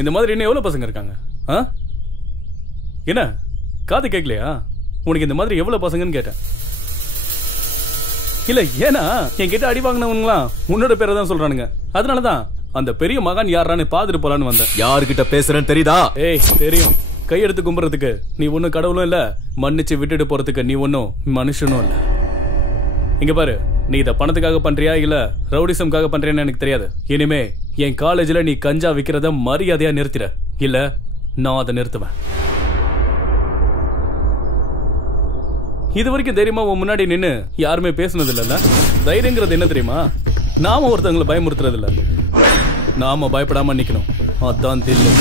இந்த மாதிரி இன்னும் எவ்வளவு பசங்க இருக்காங்க? என்ன காது கேட்கலையா? உனக்கு இந்த மாதிரி எவ்வளவு பசங்கன்னு கேட்டேன். இல்ல, ஏன்னா என்கிட்ட அடி வாங்கினவங்களாம் உன்னோட பேரை தான் சொல்றானுங்க. அதனாலதான் அந்த பெரிய மகான் யாரான்னு பாத்துட்டு போலான்னு வந்தேன். யாருகிட்ட பேசுறேன்னு தெரியுதா? ஏய், தெரியும். கையெடுத்து கும்புறதுக்கு நீ ஒன்னும் கடவுளும் இல்ல, மன்னிச்சு விட்டுட்டு போறதுக்கு நீ ஒன்னும் மனுஷனும் இல்ல. இங்க பாரு, நீ இத பணத்துக்காக பண்றியா இல்ல ரவுடிசம்காக பண்றியான்னு எனக்கு தெரியாது. இனிமே என் காலேஜ்ல நீ கஞ்சா விக்கிறத மரியாதையா நிறுத்திட, இல்ல நான் அதை நிறுத்துவேன். இது வரைக்கும் தைரியமா உன் முன்னாடி நின்னு யாருமே பேசுனது இல்ல. தைரியங்கிறது என்ன தெரியுமா? நாம ஒருத்தவங்களை பயமுறுத்துறது இல்ல, நாம பயப்படாம நிக்கணும். அதான் தெரியும்.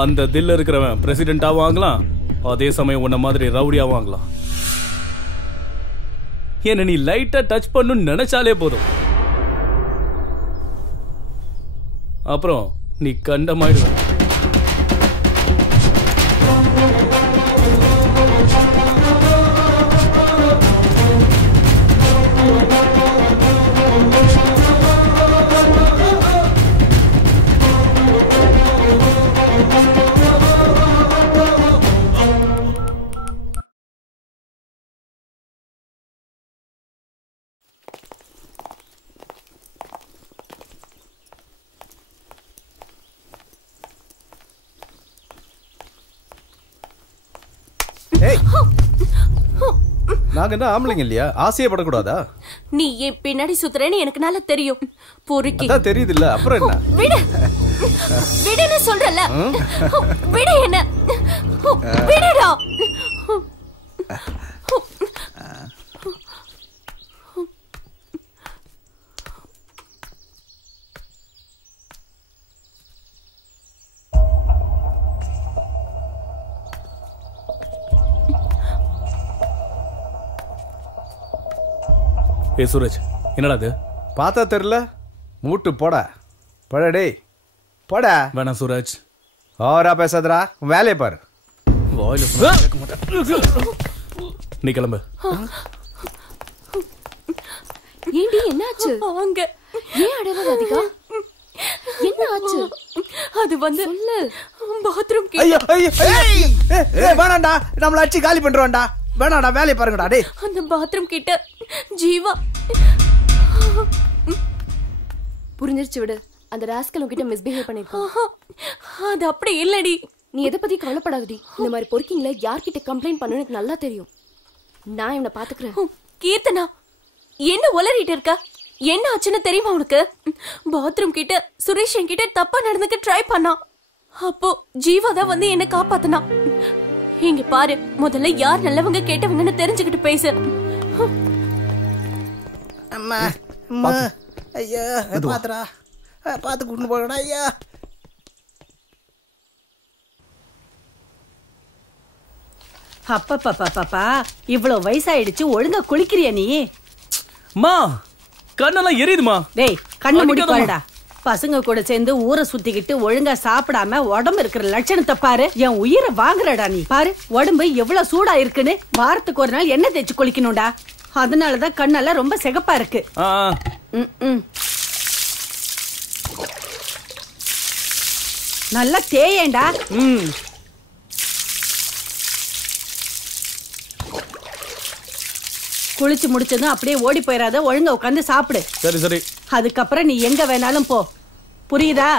அந்த தில்ல இருக்கிறவன் பிரசிடென்டா வாங்கலாம், அதே சமயம் உன்ன மாதிரி ரவுடியா வாங்கலாம். என்ன நீ லைட்டா டச் பண்ணு நினைச்சாலே போதும், அப்புறம் நீ கண்டமாயிடுவ. நாங்க என்ன ஆம்பளைங்க இல்லையா? ஆசையே படக்கூடாதா? நீ என் பின்னாடி சுத்துறேன்னு எனக்கு நல்லா தெரியும். பொறுக்கி அதான் தெரியுது இல்ல, அப்புறம் என்ன? விடு, விடுன்னு சொல்றல. விடு, என்ன விடுடா. ஏ சூரஜ், என்னடா அது? பார்த்தா தெரியல, மூட்டு போட போட. டேய் போட. வேணாம் சூரஜ், ஓவரா பேசாதடா, வேலையை பாரு. வாயில கேட்க மாட்டேன். நீ கிளம்பு. ஏண்டி என்னாச்சு? அங்க ஏன் அடற ராதிகா? என்ன ஆச்சு? அது வந்து பாத்ரூம் கே. ஐயோ ஐயோ ஏய் வேணாம்டா, நம்மள அடிச்சு காலி பண்றோம்டா. வேணாடா, வேலையை பாருங்கடா. டேய், அந்த பாத்ரூம் கிட்ட ஜீவா. புரிஞ்சிருச்சு, விடு. அந்த ராஸ்கல் உன்கிட்ட மிஸ்பிஹேவ் பண்ணிருக்கான். அது அப்படி இல்லடி. நீ எதை பத்தி கவலைப்படாதடி. இந்த மாதிரி பொறுக்கிங்கள யார்கிட்ட கம்ப்ளைண்ட் பண்ணணும் எனக்கு நல்லா தெரியும். நான் இவனை பாத்துக்கிறேன். கீர்த்தனா, என்ன உளறிட்டு இருக்க? என்ன ஆச்சுன்னு தெரியுமா உனக்கு? பாத்ரூம் கிட்ட சுரேஷ் என்கிட்ட தப்பா நடந்துக்க ட்ரை பண்ணான். அப்போ ஜீவா தான் வந்து என்ன காப்பாத்தினா. இங்க பாரு, முதல்ல யார் நல்லவங்க கேட்டவங்கன்னு தெரிஞ்சுக்கிட்டு பேசு. அம்மா அம்மா, ஐயா பாத்துடா, பாத்து கூட்டு போகடா. ஐயா அப்பா, இவ்வளவு வயசாயிடுச்சு, ஒழுங்கா குளிக்கிறியா நீ? மா, கண்ணெல்லாம் எரியுதுமா. டேய், கண்ணை மூடி பாருடா. பசங்க கூட சேர்ந்து ஊரை சுத்திக்கிட்டு ஒழுங்கா சாப்பிடாம உடம்பு இருக்கிற லட்சணத்தை பாரு. என் உயிரை வாங்குறடா நீ. பாரு உடம்பு எவ்வளவு சூடா இருக்குன்னு. வாரத்துக்கு ஒரு நாள் எண்ணெய் தேய்ச்சி குளிக்கணும்டா. அதனாலதான் கண்ணெல்லாம் ரொம்ப சிகப்பா இருக்கு. நல்லா தேயேண்டா. குளிச்சு முடிச்சதும் அப்படியே ஓடி போயிடாத, ஒழுங்கா உட்காந்து சாப்பிடு. சரி சரி. அதுக்கப்புறம் நீ எங்க வேணாலும் போ, புரியுதா?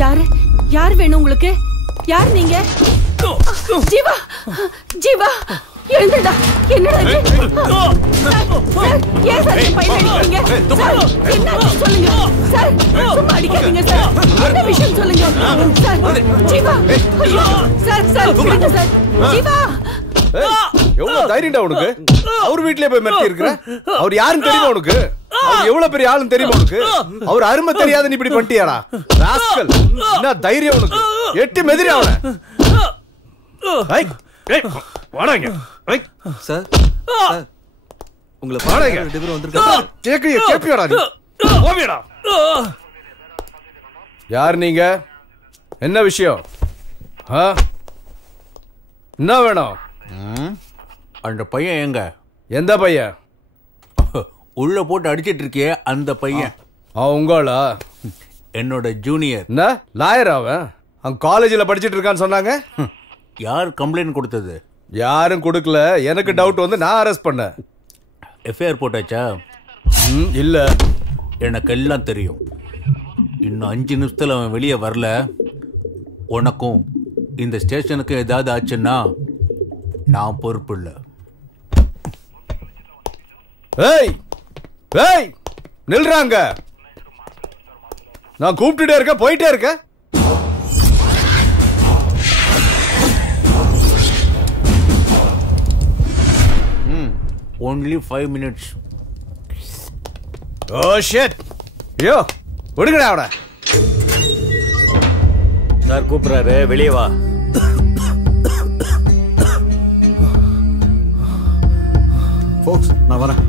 யாரு யார் வேணும் உங்களுக்கு? யார் நீங்க? ஜீவா, ஜீவா எழுந்துடா. என்னடா இது? ஏன் சார் பையன் அடிக்கிறீங்க? என்ன சொல்லுங்க சார், சும்மா அடிக்காதீங்க சார். என்ன விஷயம் சொல்லுங்க சார். ஜீவா, சார் சார் விடுங்க சார். ஜீவா, எவ்வளவு தைரியம்டா உனக்கு? அவர் வீட்லயே போய் மிரட்டி இருக்கிற? அவர் யாருன்னு தெரியுமா உனக்கு? அவர் எவ்வளவு பெரிய ஆளுன்னு தெரியுமா உனக்கு? அவர் அருமை தெரியாத நீ இப்படி பண்ணிட்டியாடா ராஸ்கல். என்ன தைரியம் உனக்கு? எட்டி மெதிரி அவனை. வாடாங்க சார் உங்களை வாடாங்க. ரெண்டு பேரும் வந்திருக்காங்க. கேப்பியாடா நீ? போவியடா. யார் நீங்க? என்ன விஷயம்? என்ன வேணும்? அந்த பையன் எங்க? எந்த பையன்? உள்ள போட்டு அடிச்சிட்டு இருக்கியே அந்த பையன். உங்களா? என்னோட ஜூனியர். என்ன லாயர் அவன்? அவன் காலேஜில் படிச்சிட்டு இருக்கான்னு சொன்னாங்க. யார் கம்ப்ளைண்ட் கொடுத்தது? யாரும் கொடுக்கல. எனக்கு டவுட் வந்து நான் அரெஸ்ட் பண்ணேன். எஃப்ஐஆர் போட்டாச்சா? இல்ல. எனக்கு எல்லாம் தெரியும். இன்னும் 5 நிமிஷத்துல அவன் வெளியே வரல, உனக்கும் இந்த ஸ்டேஷனுக்கு ஏதாவது ஆச்சுன்னா நான் பொறுப்பு இல்லை. ஏய் ஏய் நில்றாங்க. நான் கூப்பிட்டுட்டே இருக்க, போயிட்டே இருக்க. only 5 minutes. Oh shit. யோ விடுங்கடா அவனை. சார் கூப்பிடுறாரு, வெளியே வா. ஃபோக்ஸ் நான் வரேன்.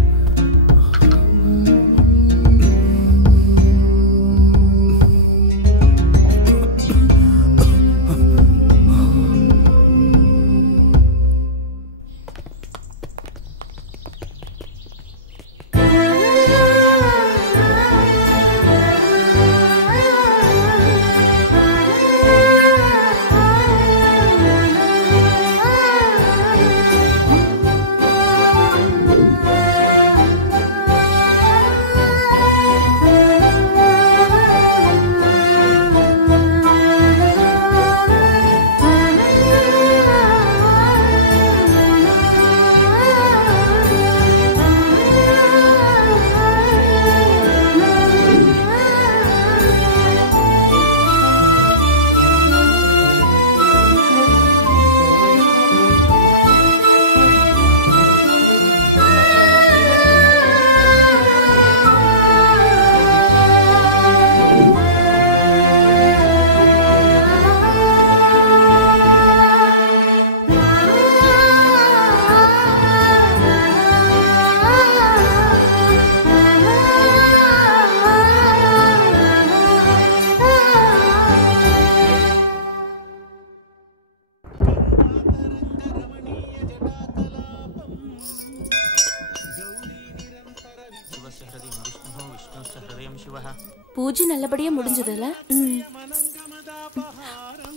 பூஜை நல்லபடியா முடிஞ்சதுல.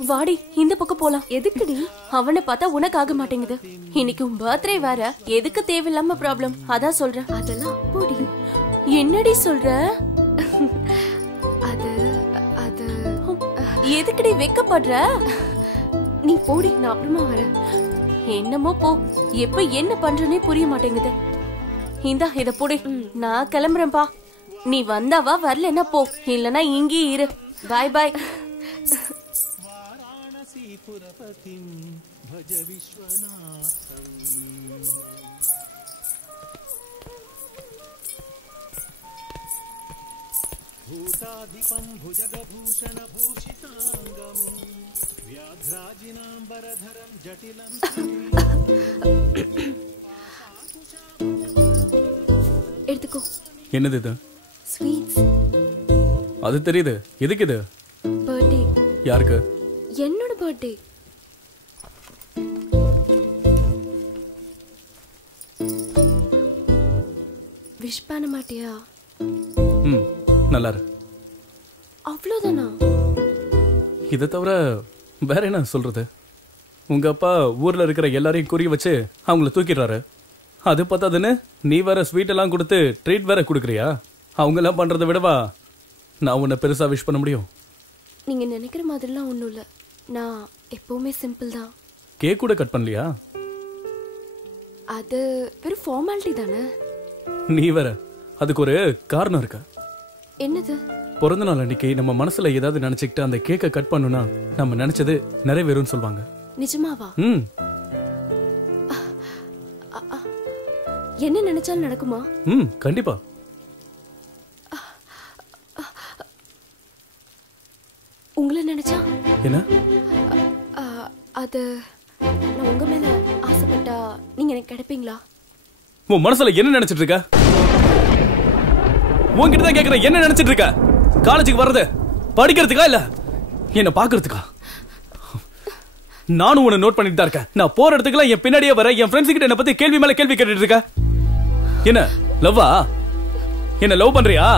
வாடி இந்த பக்கம் போலாம். எதுக்குடி? அவனை பார்த்தா உனக்கு ஆக மாட்டேங்குது. இன்னைக்கு உன் பர்த்டே வேற, எதுக்கு தேவையில்லாம ப்ராப்ளம்? அதான் சொல்றேன். அதெல்லாம் போடி. என்னடி சொல்ற? அது அது எதுக்குடி வெக்கப்படுற? நீ போடி, நான் அப்புறமா வரேன். என்னமோ போ. எப்ப என்ன பண்றனே புரிய மாட்டேங்குது. இந்தா இத போடி. நான் கிளம்புறேன்பா. நீ வந்தாவா, வரலன்னா போ. இல்லனா இங்கே இரு. பாய் பாய். भूताधिपं भुजगभूषण भूषितांगं व्याघ्राजिनांबरधरं जटिलं. எடுத்துக்கோ. என்னது இது? ஸ்வீட்ஸ். அது தெரியுது. எதுக்கு இது? பர்த்டே. யாருக்கு? என்னோட பர்த்டே. விஷ் பண்ண மாட்டியா? நல்லா இரு. அவ்வளவுதானா? இதை தவிர வேற என்ன சொல்றது? உங்க அப்பா ஊர்ல இருக்கிற எல்லாரையும் குறி வச்சு அவங்கள தூக்கிடுறாரு. அது பார்த்தாதுன்னு நீ வேற ஸ்வீட் எல்லாம் கொடுத்து ட்ரீட் வேற கொடுக்குறியா? அவங்க எல்லாம் பண்றதை விடவா நான் உன்னை பெருசா விஷ் பண்ண முடியும்? நீங்க நினைக்கிற மாதிரிலாம் ஒண்ணும் இல்ல. நான் எப்பவுமே சிம்பிள் தான். கேக் கூட கட் பண்ணலையா? அது வெறும் ஃபார்மாலிட்டி தானே. நீ வேற, அதுக்கு ஒரு காரணம் இருக்கு. என்னது? பிறந்த நாள் அன்னைக்கு நம்ம மனசுல ஏதாவது நினைச்சுக்கிட்டு அந்த கேக்கை கட் பண்ணுனா நம்ம நினைச்சது நிறைவேறும்னு சொல்லுவாங்க. நிஜமாவா? என்ன நினைச்சாலும் நடக்குமா? கண்டிப்பா. என்ன? அது நான் உங்க மேல ஆசைப்பட்டா நீங்க எனக்கு கிடைப்பீங்களா? உன் மனசுல என்ன நினைச்சிட்டு இருக்க? உன்கிட்ட தான் கேக்குறேன், என்ன நினைச்சிட்டு இருக்க? காலேஜுக்கு வர்றது படிக்கிறதுக்கா இல்ல என்ன பாக்குறதுக்கா? நானும் உன்னை நோட் பண்ணிட்டு தான் இருக்கேன். நான் போற இடத்துக்குலாம் என் பின்னாடியே வர என் ஃப்ரெண்ட்ஸ் கிட்ட என்ன பத்தி கேள்வி மேல கேள்வி கேட்டுட்டு இருக்க. என்ன லவ்வா? என்ன லவ் பண்றியா?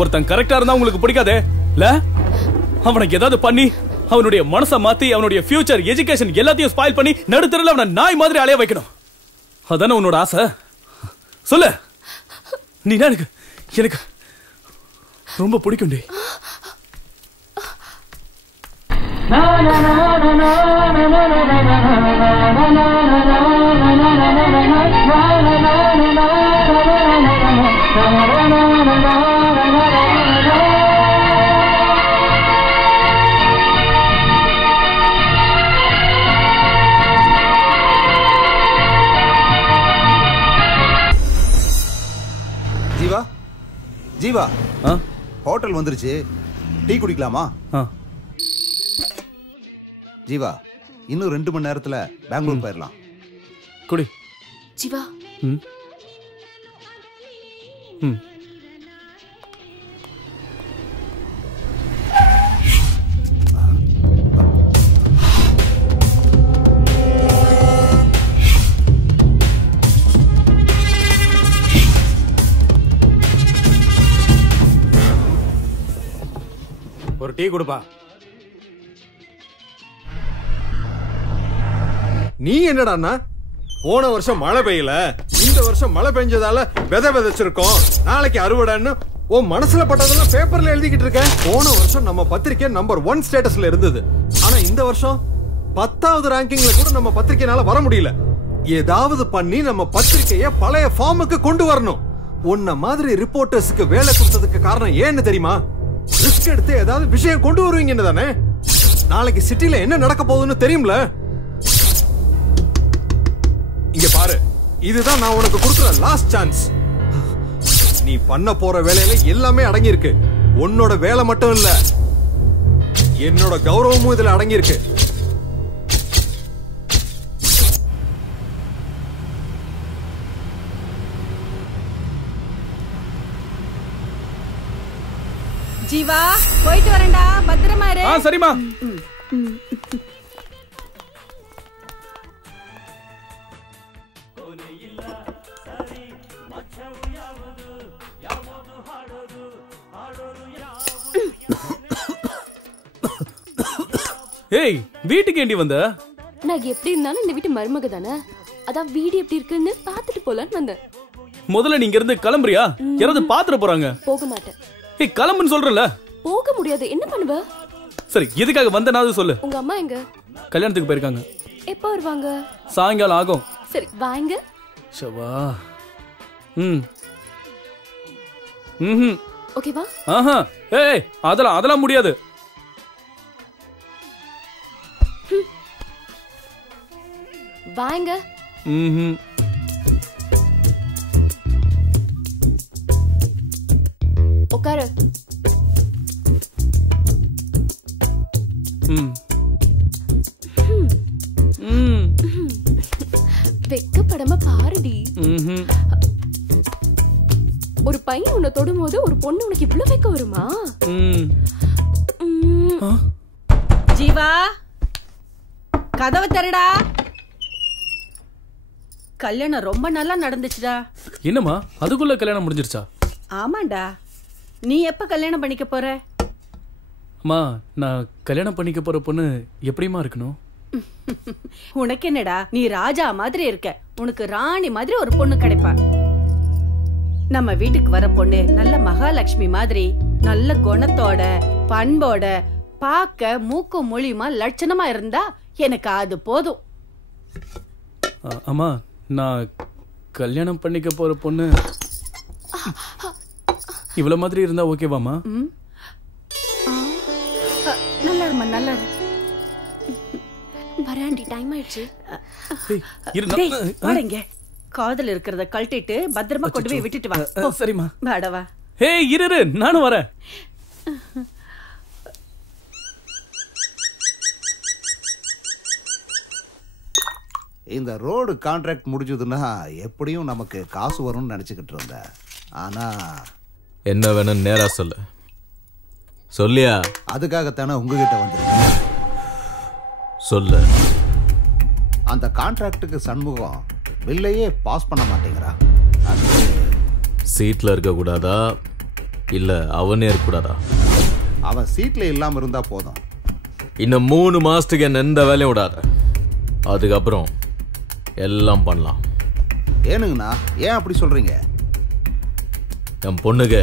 ஒருத்தன் கரெக்டா இருந்தா உங்களுக்கு பிடிக்காதே இல்ல? அவனுக்கு ஏதாவது பண்ணி அவனுடைய மனசை மாத்தி அவனுடைய ஃபியூச்சர் எஜுகேஷன் எல்லாத்தையும் ஸ்பாயில் பண்ணி நடுத்தரல அவனை நாய் மாதிரி அலைய வைக்கணும். அதானே உன்னோட ஆசை? சொல்லு. நீ எனக்கு எனக்கு ரொம்ப பிடிக்கும்டி. ஜீவா ஜீவா ஹோட்டல் வந்துருச்சு, டீ குடிக்கலாமா? ஜீவா இன்னும் 2 மணி நேரத்துல பெங்களூர் போயிடலாம். குடி. ஜீவா ஒரு டீ கொடுப்பா. நீ என்னடான்னா போன வருஷம் மழை பெய்யல, இந்த வருஷம் மழை பெஞ்சதால விதை விதைச்சிருக்கோம், நாளைக்கு அறுவடைன்னு உன் மனசுல பட்டதெல்லாம் பேப்பர்ல எழுதிக்கிட்டு இருக்க. போன வருஷம் நம்ம பத்திரிக்கை நம்பர் 1 ஸ்டேட்டஸ்ல இருந்தது. ஆனா இந்த வருஷம் 10வது ரேங்கிங்ல கூட நம்ம பத்திரிக்கைனால வர முடியல. ஏதாவது பண்ணி நம்ம பத்திரிக்கைய பழைய ஃபார்முக்கு கொண்டு வரணும். உன்ன மாதிரி ரிப்போர்ட்டர்ஸ்க்கு வேலை கொடுத்ததுக்கு காரணம் ஏன்னு தெரியுமா? ரிஸ்க் எடுத்து ஏதாவது விஷயம் கொண்டு வருவீங்கன்னு தானே. நாளைக்கு சிட்டில என்ன நடக்க போகுதுன்னு தெரியும்ல. இங்க பாரு, இதுதான் நான் உனக்கு கொடுக்கிற லாஸ்ட் சான்ஸ். நீ பண்ண போற வேலையில எல்லாமே அடங்கி இருக்கு. உன்னோட வேலை மட்டும் இல்ல, என்னோட கௌரவமும் இதுல அடங்கி இருக்கு. ஜீவா போயிட்டு வரேன்டா, பத்திரமா இரு. சரிமா. ஏய், வீட்டுக்கு ஏண்டி வந்த? நான் எப்படி இருந்தாலும் இந்த வீட்டு மருமக தானே, அதான் வீடு எப்படி இருக்குன்னு பாத்துட்டு போலான்னு வந்தேன். முதல்ல நீங்க இருந்து கிளம்புறியா? யாராவது பாத்துற போறாங்க. போக மாட்டேன். ஏய், கிளம்புன்னு சொல்றல. போக முடியாது, என்ன பண்ணுவ? சரி, எதுக்காக வந்தனாவது சொல்லு. உங்க அம்மா எங்க? கல்யாணத்துக்கு போயிருக்காங்க. எப்ப வருவாங்க? சாயங்காலம் ஆகும். சரி வாங்க. ஷவா. ஓகேவா? ஆஹா. ஏய், அதெல்லாம் முடியாது. வாங்க. உட்காரு. வெக்கப்படாம பாருடி. ஒரு பையன் உன்னை தொடும் போது ஒரு பொண்ணு உனக்கு இவ்வளவு வெக்க வருமா? ஜீவா கதவை தரடா. கல்யாணம் ரொம்ப நல்லா நடந்துச்சுடா. என்னம்மா, அதுக்குள்ள கல்யாணம் முடிஞ்சிருச்சா? ஆமாண்டா. நீ எப்ப கல்யாணம் பண்ணிக்க போற? அம்மா, நான் கல்யாணம் பண்ணிக்க போற பொண்ணு எப்படிமா இருக்கணும்? உனக்கு என்னடா, நீ ராஜா மாதிரி இருக்க. உனக்கு ராணி மாதிரி ஒரு பொண்ணு கிடைப்பா. நம்ம வீட்டுக்கு வர பொண்ணு நல்ல மகாலட்சுமி மாதிரி நல்ல குணத்தோட பண்போட பார்க்க மூக்கும் மொழியுமா லட்சணமா இருந்தா எனக்கு அது போதும். அம்மா, நான் கல்யாணம் பண்ணிக்க போற பொண்ணு இவ்வளவு மாதிரி இருந்தா ஓகேவாமா? நல்லா இருமா, நல்லா வராண்டி, டைம் ஆயிடுச்சு. வாடங்க. காதல் இருக்கிறத கழட்டிட்டு பத்திரமா கொண்டு போய் விட்டுட்டு வா. சரிம்மா. வாடவா. ஹே, இரு, நானும் வரேன். இந்த ரோடு கான்ட்ராக்ட் முடிஞ்சதுன்னா எப்படியும் நமக்கு காசு வரும்னு நினைச்சுக்கிட்டு இருந்தேன். ஆனா என்ன வேணும் நேரா சொல்லு. சொல்லியா? அதுக்காகத்தானே உங்ககிட்ட வந்திருக்கேன். சொல்லு. அந்த கான்ட்ராக்டுக்கு சண்முகம் பில்லையே பாஸ் பண்ண மாட்டேங்கிறான். சீட்ல இருக்க கூடாதா இல்ல அவனே இருக்க கூடாதா? அவன் சீட்ல இல்லாம இருந்தா போதும். இன்னும் 3 மாசத்துக்கு என்ன எந்த வேலையும் விடாத. அதுக்கப்புறம் எல்லாம் பண்ணலாம். ஏனுங்கண்ணா ஏன் அப்படி சொல்றீங்க? என் பொண்ணுக்கு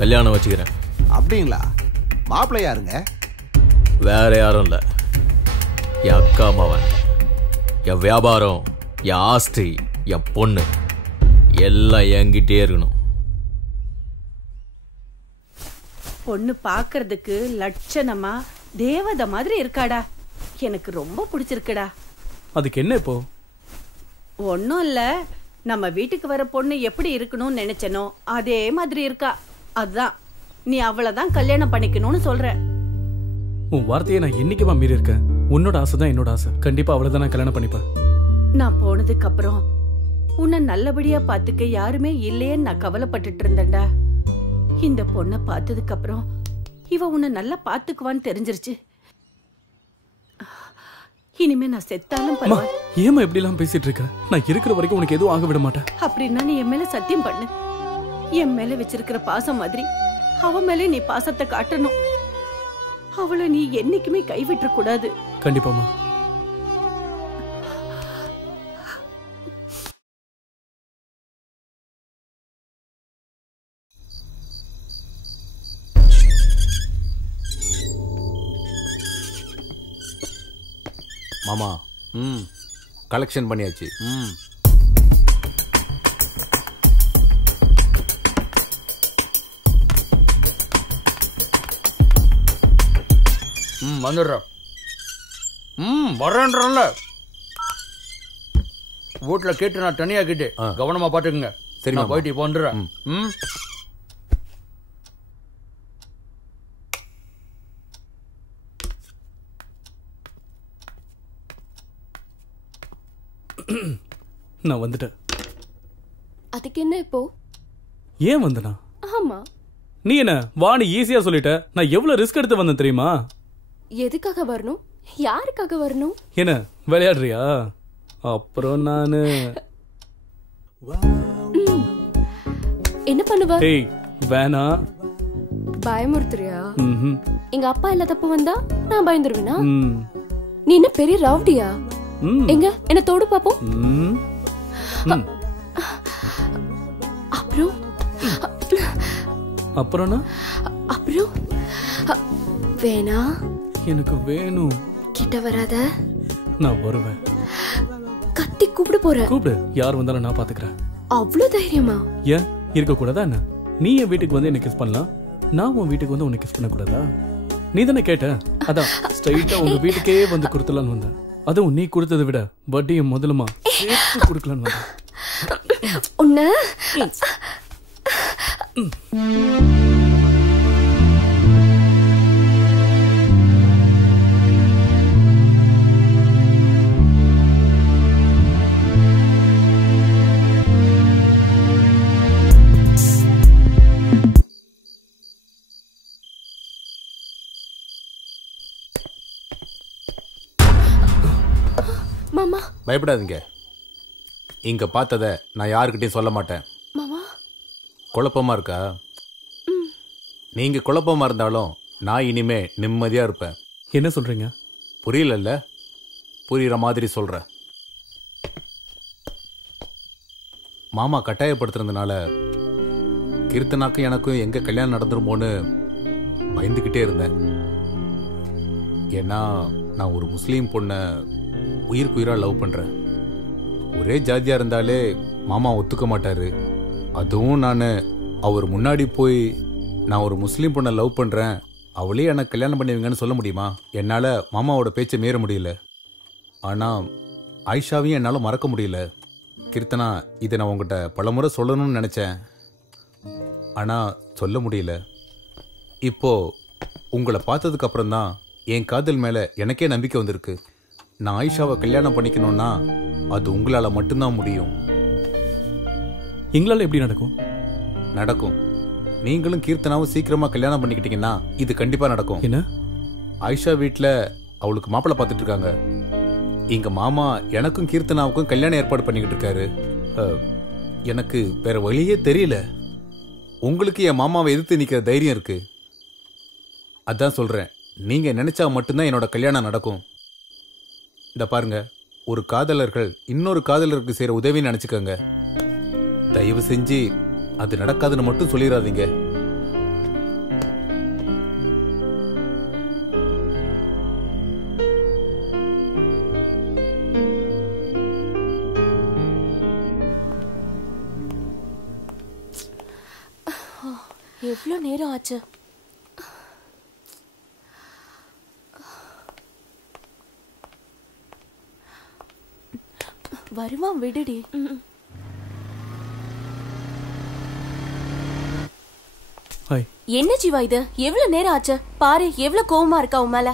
கல்யாணம் வச்சுக்கிறேன். அப்படிங்களா? மாப்பிள்ளை யாருங்க? வேற யாரும் இல்ல, என் அக்கா மாவன். என் வியாபாரம், என் ஆஸ்தி, என் பொண்ணு எல்லாம் என்கிட்டே இருக்கணும். பொண்ணு பாக்குறதுக்கு லட்சணமா தேவதை மாதிரி இருக்காடா. எனக்கு ரொம்ப பிடிச்சிருக்குடா. அதுக்கு என்ன இப்போ? ஒன்னும் இல்ல, நம்ம வீட்டுக்கு வர பொண்ணு எப்படி இருக்கணும்னு நினைச்சனோ அதே மாதிரி இருக்கா. அதுதான் நீ அவளதான் கல்யாணம் பண்ணிக்கணும்னு சொல்ற. உன் வார்த்தையை நான் என்னைக்குமா மீறி இருக்கேன்? உன்னோட ஆசை தான் என்னோட ஆசை. கண்டிப்பா அவளதான் நான் கல்யாணம் பண்ணிப்பேன். நான் போனதுக்கு அப்புறம் உன்னை நல்லபடியா பாத்துக்க யாருமே இல்லையேன்னு நான் கவலைப்பட்டுட்டு இருந்தேன்டா. இந்த பொண்ணை பார்த்ததுக்கு அப்புறம் இவ உன்னை நல்லா பாத்துக்குவான்னு தெரிஞ்சிருச்சு. இனிமே நான் செத்தாலும் பரவாயில்ல. ஏமா இப்படி எல்லாம் பேசிட்டு இருக்க? நான் இருக்கிற வரைக்கும் உனக்கு எதுவும் ஆக விட மாட்டேன். அப்படின்னா நீ என் மேல சத்தியம் பண்ணு. என் மேல வச்சிருக்கிற பாசம் மாதிரி அவ மேல நீ பாசத்தை காட்டணும். அவளை நீ என்னைக்குமே கைவிட்ட கூடாது. கண்டிப்பாமா. மாமா கலெக்ஷன் பண்ணியாச்சு. வந்துடுறோம். வரேன்றல வீட்டில் கேட்டு நான் தனியா கேட்டு கவனமா பாத்துக்குங்க. சரி, நான் போயிட்டு இப்போ வந்துடுறேன். நான் வந்துட்டேன். அதுக்கு என்ன இப்போ? ஏன் வந்தனா? ஆமா, நீ என்ன வாணி ஈஸியா சொல்லிட்ட. நான் எவ்வளவு ரிஸ்க் எடுத்து வந்தேன் தெரியுமா? எதுக்காக வரணும்? யாருக்காக வரணும்? என்ன விளையாடுறியா? அப்புறம் நானு என்ன பண்ணுவ? ஏய் வேணா. பயமுறுத்துறியா? எங்க அப்பா இல்லாதப்ப வந்தா நான் பயந்துருவேனா? நீ என்ன பெரிய ரவுடியா? எங்க என்ன தோடு பாப்போம். அப்புறம் அப்புறம் அப்புறம் வேணா. எனக்கு வேணும். கிட்ட வராத. நான் வருவேன். கத்தி கூப்பிட போற. கூப்பிடு. யார் வந்தாலும் நான் பாத்துக்கிறேன். அவ்வளவு தைரியமா? ஏன் இருக்க கூடாதா என்ன? நீ என் வீட்டுக்கு வந்து என்ன கிஸ் பண்ணலாம், நான் உன் வீட்டுக்கு வந்து உன்னை கிஸ் பண்ண கூடாதா? நீ தானே கேட்ட, அதான் ஸ்ட்ரைட்டா உங்க வீட்டுக்கே வந்து கொடுத்தலான்னு வந்தேன். அதுவும் நீ கொடுத்ததை விட வட்டியும் முதலுமா சேர்த்து கொடுக்கலான்னு வந்தேன். உன்ன மாமா பயப்படாதீங்க. இங்க பார்த்தத நான் யாருக்கிட்டையும் சொல்ல மாட்டேன். மாமா குழப்பமா இருக்கா? நீங்க குழப்பமா இருந்தாலும் நான் இனிமே நிம்மதியா இருப்பேன். என்ன சொல்றீங்க? புரியலல்ல? புரியுற மாதிரி சொல்றேன். மாமா கட்டாயப்படுத்துறதுனால கீர்த்தனாக்கும் எனக்கும் எங்க கல்யாணம் நடந்துருமோன்னு பயந்துகிட்டே இருந்தேன். ஏன்னா நான் ஒரு முஸ்லீம் பொண்ணை உயிர்க்குயிரா லவ் பண்றேன். ஒரே ஜாதியா இருந்தாலே மாமா ஒத்துக்க மாட்டாரு. அதுவும் நான் அவர் முன்னாடி போய் நான் ஒரு முஸ்லீம் பொண்ணை லவ் பண்றேன், அவளே எனக்கு கல்யாணம் பண்ணுவீங்கன்னு சொல்ல முடியுமா? என்னால மாமாவோட பேச்சை மீற முடியல. ஆனா ஆயிஷாவையும் என்னால மறக்க முடியல. கீர்த்தனா, இதை நான் உங்ககிட்ட பலமுறை சொல்லணும்னு நினைச்சேன், ஆனா சொல்ல முடியல. இப்போ உங்களை பார்த்ததுக்கு அப்புறம் தான் என் காதல் மேல எனக்கே நம்பிக்கை வந்திருக்கு. நான் ஆயிஷாவை கல்யாணம் பண்ணிக்கணும்னா அது உங்களால மட்டும்தான் முடியும். எங்களால எப்படி நடக்கும்? நடக்கும். நீங்களும் கீர்த்தனாவும் சீக்கிரமா கல்யாணம் பண்ணிக்கிட்டீங்கன்னா இது கண்டிப்பா நடக்கும். என்ன? ஆயிஷா வீட்டுல அவளுக்கு மாப்பிள்ளை பார்த்துட்டு இருக்காங்க. எங்க மாமா எனக்கும் கீர்த்தனாவுக்கும் கல்யாணம் ஏற்பாடு பண்ணிக்கிட்டு இருக்காரு. எனக்கு வேற வழியே தெரியல. உங்களுக்கு என் மாமாவை எதிர்த்து நிக்கிற தைரியம் இருக்கு. அதான் சொல்றேன், நீங்க நினைச்சா மட்டும்தான் என்னோட கல்யாணம் நடக்கும். இந்த பாருங்க, ஒரு காதலர்கள் இன்னொரு காதலருக்கு செய்யற உதவின்னு நினைச்சுக்கோங்க. தயவு செஞ்சு அது நடக்காதுன்னு மட்டும் சொல்லிடாதீங்க. எவ்வளவு நேரம் ஆச்சு? வருவான், விடுடி. என்ன ஜீவா இது? எவ்வளவு நேரம் ஆச்சு பாரு. எவ்வளவு கோவமா இருக்கா உன் மேல.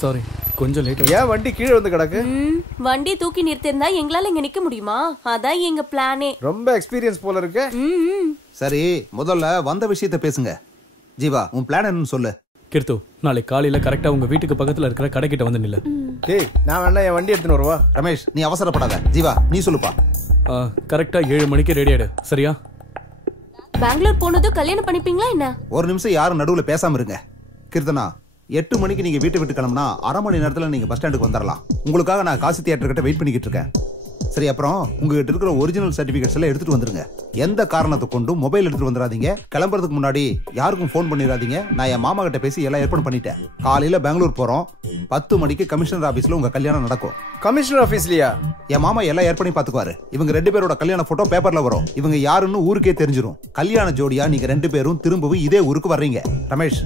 சாரி, கொஞ்சம் லேட். ஏன் வண்டி கீழே வந்து கிடக்கு? வண்டி தூக்கி நிறுத்திருந்தா எங்களால இங்க நிக்க முடியுமா? அதான் எங்க பிளானே. ரொம்ப எக்ஸ்பீரியன்ஸ் போல இருக்கு. சரி, முதல்ல வந்த விஷயத்தை பேசுங்க. ஜீவா, உன் பிளான் என்னன்னு சொல்லு. கீர்த்து, நாளைக்கு காலையில கரெக்டா உங்க வீட்டுக்கு பக்கத்துல இருக்கிற கடைக்கிட்ட வந்து நில்ல. டேய், நான் வேணா என் வண்டி எடுத்துன்னு வருவா. ரமேஷ், நீ அவசரப்படாத. ஜீவா, நீ சொல்லுப்பா. கரெக்டா 7 மணிக்கு ரெடி ஆயிடு, சரியா? பெங்களூர் போனதும் கல்யாணம் பண்ணிப்பீங்களா என்ன? ஒரு நிமிஷம் யாரும் நடுவுல பேசாம இருங்க. கீர்த்தனா, 8 மணிக்கு நீங்க வீட்டை விட்டு கிளம்புனா 1/2 மணி நேரத்துல நீங்க பஸ் ஸ்டாண்டுக்கு வந்துடலாம். உங்களுக்காக நான் காசி தியேட்டர் கிட்ட வெயிட் பண்ணிக்கிட்டு இருக்கேன். சரி, அப்புறம் உங்ககிட்ட இருக்கிற ஒரிஜினல் சர்டிபிகேட்ஸ் எல்லாம் எடுத்துட்டு வந்துருங்க. எந்த காரணத்தை கொண்டும் மொபைல் எடுத்துட்டு வந்துடாதீங்க. கிளம்புறதுக்கு முன்னாடி யாருக்கும் ஃபோன் பண்ணிடாதீங்க. நான் என் மாமா கிட்ட பேசி எல்லாம் ஏற்பாடு பண்ணிட்டேன். காலையில பெங்களூர் போறோம். 10 மணிக்கு கமிஷனர் ஆபீஸ்ல உங்க கல்யாணம் நடக்கும். கமிஷனர் ஆபீஸ்லயா? என் மாமா எல்லாம் ஏற்பாடு பாத்துக்குவாரு. இவங்க 2 பேரோட கல்யாண போட்டோ பேப்பர்ல வரும். இவங்க யாருன்னு ஊருக்கே தெரிஞ்சிடும். கல்யாண ஜோடியா நீங்க 2 பேரும் திரும்பவும் இதே ஊருக்கு வர்றீங்க. ரமேஷ்,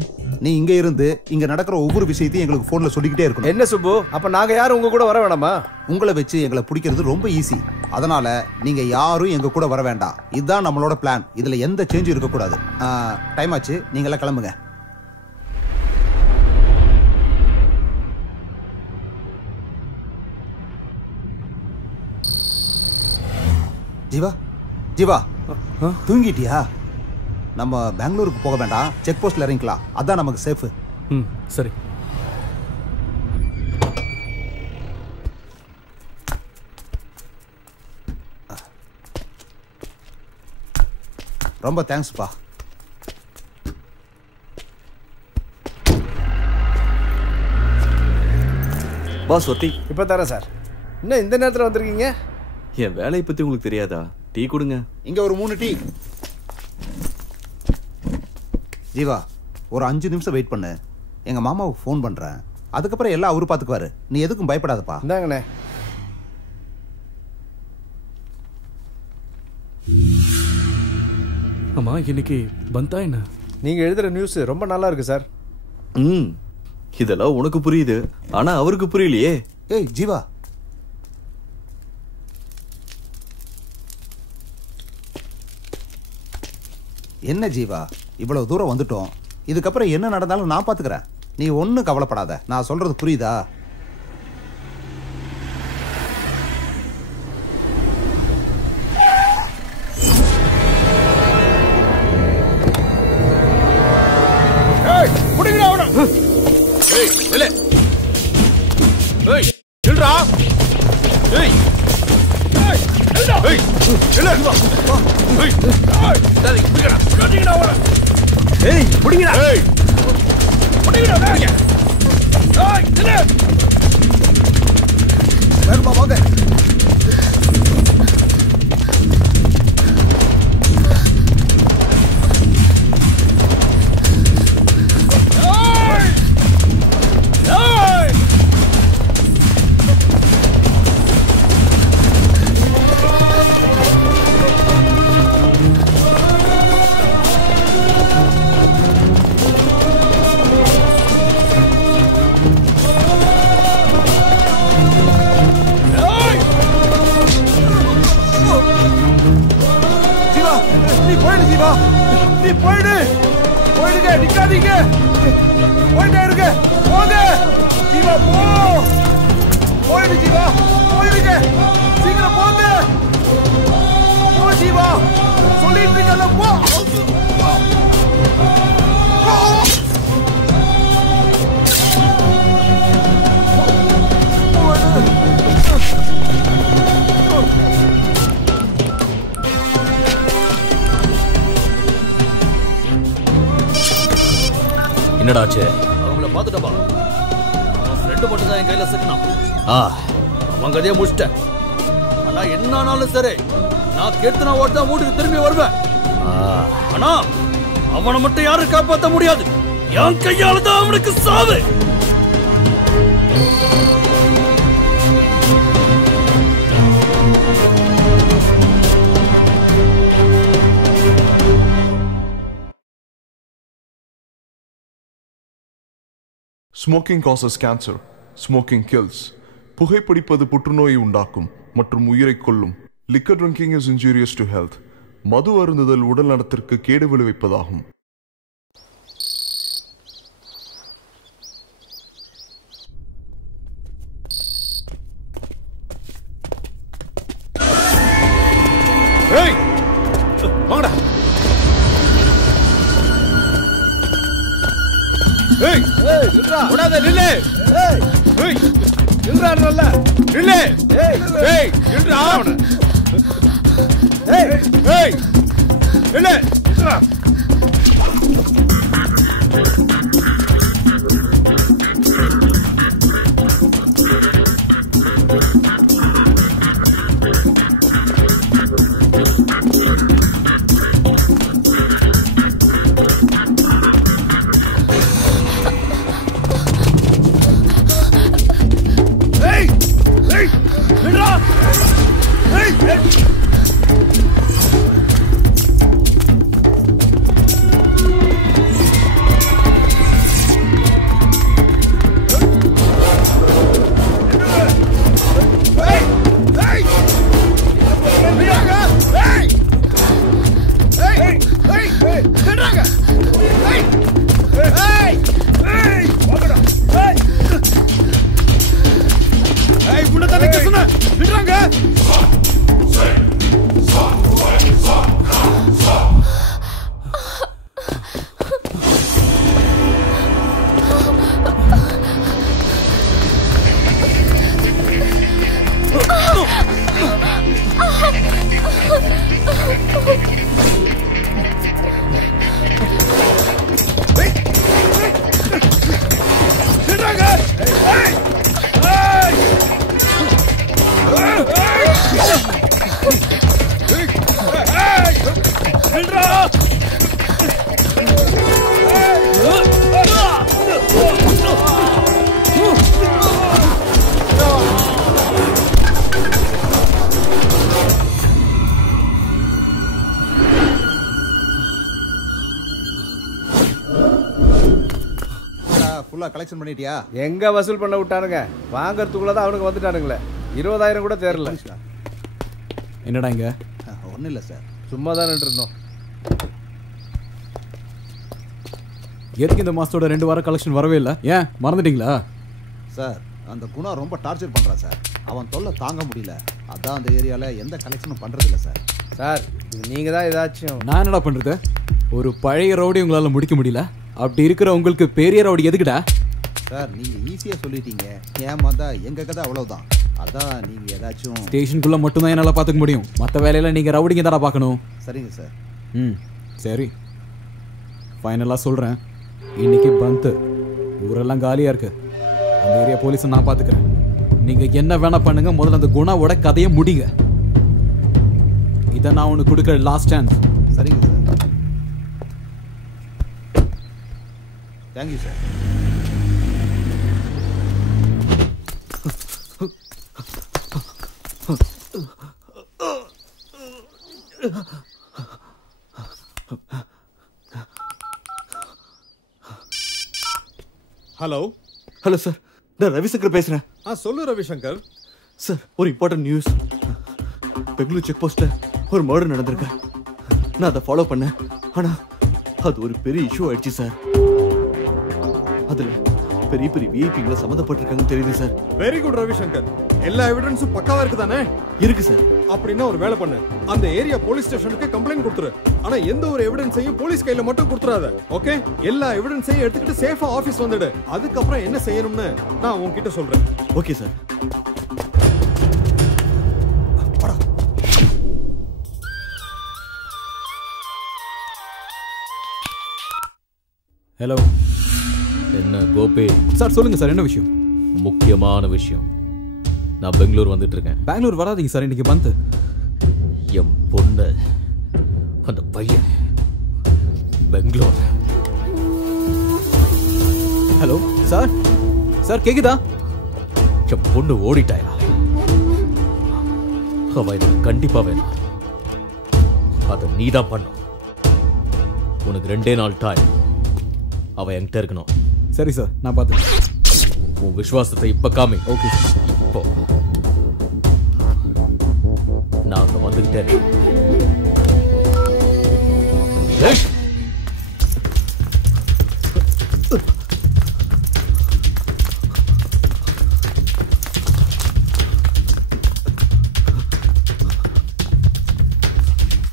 நீ இங்க இருந்து இங்க நடக்கிற ஒவ்வொரு விஷயத்தையும் எங்களுக்கு போன்ல சொல்லிக்கிட்டே இருக்கணும். என்ன சுப்பு, அப்ப நாங்க யாரும் உங்க கூட வர வேணாமா? உங்களை வச்சு எங்களை பிடிக்கிறது ரொம்ப ஈஸி. அதனால நீங்க யாரும் எங்க கூட வர வேண்டாம். இதுதான் நம்மளோட பிளான். இதுல எந்த சேஞ்சும் இருக்க கூடாது. டைம் ஆச்சு, நீங்க எல்லாம் கிளம்புங்க. ஜீவா, ஜீவா, தூங்கிட்டியா? நம்ம பெங்களூருக்கு போக வேண்டாம், செக் போஸ்ட்ல இறங்கிக்கலாம். அதான் நமக்கு சேஃப். சரி. ரொம்ப தேங்க்ஸ்ப்பா. பாஸ் ஒட்டி. இப்ப தரேன் சார். என்ன இந்த நேரத்துல வந்திருக்கீங்க? என் வேலையை பத்தி உங்களுக்கு தெரியாதா? டீ கொடுங்க. இங்க ஒரு 3 டீ. ஜீவா, ஒரு 5 நிமிஷம் வெயிட் பண்ணு. எங்க மாமாவுக்கு ஃபோன் பண்றேன். அதுக்கப்புறம் எல்லாம் அவரு பாத்துக்குவாரு. நீ எதுக்கும் பயப்படாதப்பா. இந்தாங்கண்ணே. ஆமா, இன்னைக்கு பந்தா என்ன? நீங்க எழுதுற நியூஸ் ரொம்ப நல்லா இருக்கு சார். இதெல்லாம் உனக்கு புரியுது, ஆனா அவருக்கு புரியலையே. ஏய் ஜீவா, என்ன ஜீவா, இவ்வளவு தூரம் வந்துட்டோம். இதுக்கப்புறம் என்ன நடந்தாலும் நான் பாத்துக்கிறேன். நீ ஒன்னும் கவலைப்படாத. நான் சொல்றது புரியுதா? போயிடு ஜீவா, போயிடுங்க. சீக்கிரம் போங்க. போ ஜீவா, சொல்லிட்டு இருக்கல போ. என்னடாச்சு? அவங்கள பாத்துட்டப்பா. அவன் ஃப்ரெண்டு மட்டும் தான் என் கையில சிக்கினான். அவன் கதையை முடிச்சிட்டேன். ஆனா என்ன ஆனாலும் சரி, நான் கேட்டு நான் ஓட்டு தான் வீட்டுக்கு திரும்பி வருவேன். ஆனா அவனை மட்டும் யாரும் காப்பாற்ற முடியாது. என் கையால தான் அவனுக்கு சாவு. Smoking causes cancer. Smoking kills. புகைப்பிடிப்பது புற்றுநோயை உண்டாக்கும் மற்றும் உயிரை கொல்லும். Liquor drinking is injurious to health. மது அருந்துதல் உடல் நலத்திற்கு கேடு விளைவிப்பதாகும். ஏய் வாங்கடா. ஏய் ஏய் நில்றா. ஓடாத நில்லு. ஏய் ஏய் நில்றா நல்ல. நில்லு. ஏய் ஏய் நில்றா அவன. ஏய் ஏய் நில்லு. நில்றா. ஏய் ஏய் நில்றா. ஏய் ஏய் ஃபுல்லா கலெக்ஷன் பண்ணிட்டியா? எங்க வசூல் பண்ண விட்டானுங்க? வாங்கறதுக்குள்ள தான் அவனுக்கு வந்துட்டானுங்களே. 20,000 கூட தேரல. என்னடா இங்க? ஒன்றும் இல்லை சார், சும்மா தான் இருந்தோம். எதுக்கு இந்த மாசத்தோட 2 வாரம் கலெக்ஷன் வரவே இல்லை? ஏன் மறந்துட்டீங்களா? சார் அந்த குணா ரொம்ப டார்ச்சர் பண்ணுறான் சார். அவன் தொல்லை தாங்க முடியல. அதான் அந்த ஏரியாவில் எந்த கலெக்ஷனும் பண்ணுறதில்ல சார். சார் நீங்கள் தான் ஏதாச்சும். நான் என்னடா பண்ணுறது? ஒரு பழைய ரவுடி உங்களால் முடிக்க முடியல. அப்படி இருக்கிற உங்களுக்கு பெரிய ரவுடி எதுக்குடா? சார் நீங்கள் ஈஸியாக சொல்லிட்டீங்க. ஏமாந்தா எங்கள் கதை அவ்வளோதான். அதான் நீங்கள் ஏதாச்சும் ஸ்டேஷனுக்குள்ளே மட்டும்தான் என்னால் பார்த்துக்க முடியும். மற்ற வேலையில் நீங்கள் ரவுடிங்க தானே பார்க்கணும். சரிங்க சார். சரி, ஃபைனலாக சொல்கிறேன். இன்னைக்கு பந்து ஊரெல்லாம் காலியாக இருக்கு. அந்த ஏரியா போலீஸை நான் பார்த்துக்கிறேன். நீங்கள் என்ன வேணா பண்ணுங்க. முதல்ல அந்த குணாவோட கதையை முடிங்க. இதை நான் உனக்கு கொடுக்குற லாஸ்ட் சான்ஸ். சரிங்க sir. Thank you sir. Hello hello sir, நான் ரவிசங்கர் பேசுறேன். சொல்லு ரவிசங்கர். சார் ஒரு இம்பார்ட்டன்ட் நியூஸ். பெங்களூர் செக் போஸ்ட்ல ஒரு மர்டர் நடந்திருக்கு. நான் அதை ஃபாலோ பண்ணேன். ஆனா அது ஒரு பெரிய இஷ்யூ ஆயிடுச்சு சார். அதுல பெரிய பெரிய விஐபிங்களை சம்மந்தப்பட்டிருக்காங்கன்னு தெரியுது சார். Very good Ravishankar. எல்லா எவிடன்ஸும் பக்காவா இருக்குதானே? இருக்கு சார். அப்படின்னா ஒரு வேலை பண்ணு, அந்த ஏரியா போலீஸ் ஸ்டேஷனுக்கு கம்ப்ளைண்ட் கொடுத்துரு. ஆனா எந்த ஒரு எவிடன்ஸையும் போலீஸ் கையில மட்டும் கொடுத்துறாத. ஓகே? எல்லா எவிடன்ஸையும் எடுத்துக்கிட்டு சேஃபா ஆபீஸ் வந்துடு. அதுக்கப்புறம் என்ன செய்யணும்னு நான் உன்கிட்ட சொல்றேன். Okay sir. ஹலோ. என்ன கோபி? சார் சொல்லுங்க சார், என்ன விஷயம்? முக்கியமான விஷயம். நான் பெங்களூர் வந்துட்டு இருக்கேன். பெங்களூர் வராதீங்க சார், இன்னைக்கு பந்து. என் பொண்ணு, அந்த பையன் பெங்களூர். Hello sir. சார் கேக்குதா? என் பொண்ணு ஓடிட்டாயா? அவ எனக்கு கண்டிப்பா வேணும். அதை நீதான் பண்ணும். உனக்கு 2 நாள் டைம். அவ என்கிட்ட இருக்கணும். சரி சார், நான் பார்த்து. உன் விசுவாசத்தை இப்ப காமி. Okay sir. இப்போ நான் அங்க வந்துகிட்டேன்.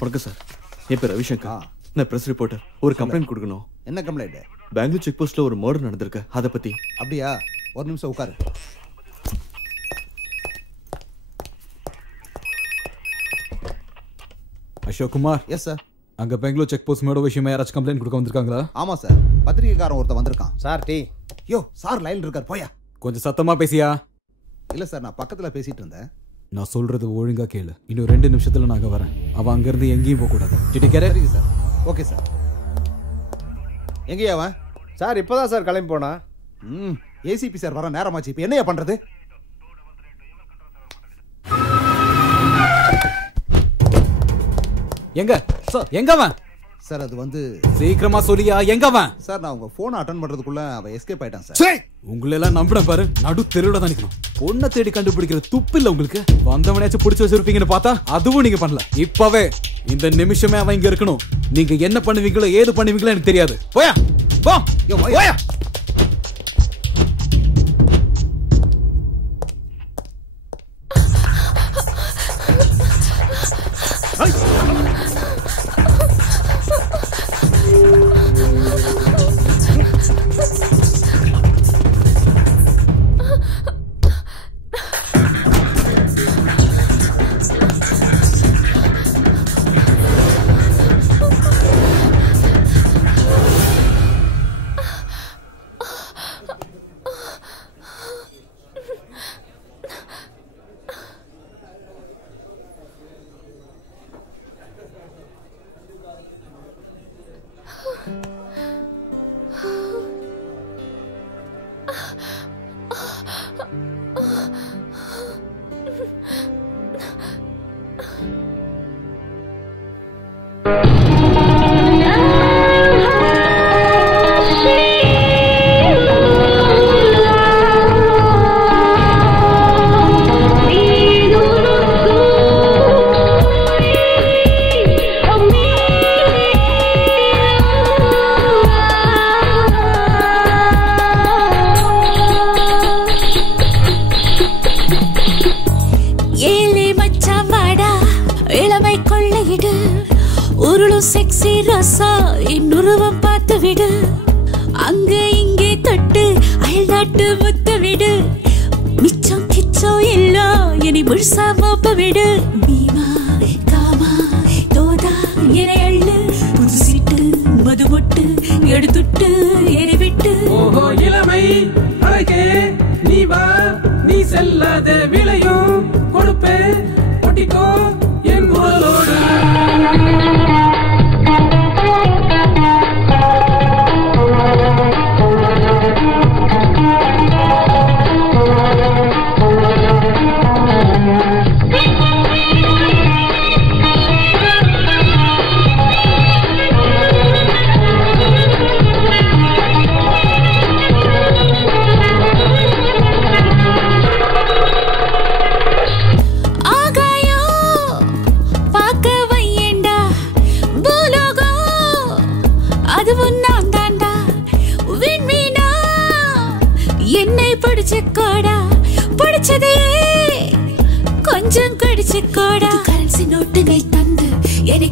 வணக்கம் சார். என் பேர் ரவிசங்கர். நான் பிரஸ் ரிப்போர்ட்டர். ஒரு கம்ப்ளைண்ட் கொடுக்கணும். என்ன கம்ப்ளைண்ட்? பெங்களூர் செக் போஸ்ட்ல ஒரு மர்டர் நடந்திருக்கு, அதை பத்தி. அப்படியா? ஒரு நிமிஷம் உட்காரு. அசோக் குமார். Yes sir. அங்க பெங்களூர் செக் போஸ்ட் மேடோ விஷயமா யாராச்சும் கம்ப்ளைண்ட் கொடுக்க வந்திருக்காங்களா? ஆமா சார், பத்திரிகைக்காரன் ஒருத்தர் வந்திருக்கான். Sir tea. யோ சார் லைன்ல இருக்கார், போயா. கொஞ்சம் சத்தமா பேசியா? இல்ல சார், நான் பக்கத்துல பேசிட்டு இருந்தேன். நான் சொல்றது ஒழுங்கா கேளு. இன்னும் 2 நிமிஷத்துல நாங்க வரேன். அவன் அங்க இருந்து எங்கேயும் போக கூடாது. சரிங்க சார். Okay sir. எங்கேயா அவன்? சார் இப்பதான் சார் கிளம்பி போனா. ஏசிபி சார் வர நேரமாச்சு. இப்ப என்னையா பண்றது? எங்க சார்? எங்க அவன்? சார் அது வந்து சீக்கிரமா சொல்லியா, எங்க அவன்? சார் நான் உங்க போனை அட்டெண்ட் பண்றதுக்குள்ள அவன் எஸ்கேப் ஆயிட்டான் சார். உங்களை எல்லாம் நம்பின பாரு, நடு தெருவுல தான் நிக்கணும். பொண்ணை தேடி கண்டுபிடிக்கிற துப்பு இல்ல உங்களுக்கு. வந்தவனையாச்சும் பிடிச்சு வச்சிருப்பீங்கன்னு பார்த்தா அதுவும் நீங்க பண்ணல. இப்பவே இந்த நிமிஷமே அவன் இங்க இருக்கணும். நீங்க என்ன பண்ணுவீங்களோ ஏது பண்ணுவீங்களோ எனக்கு தெரியாது. போயா போ. போயா.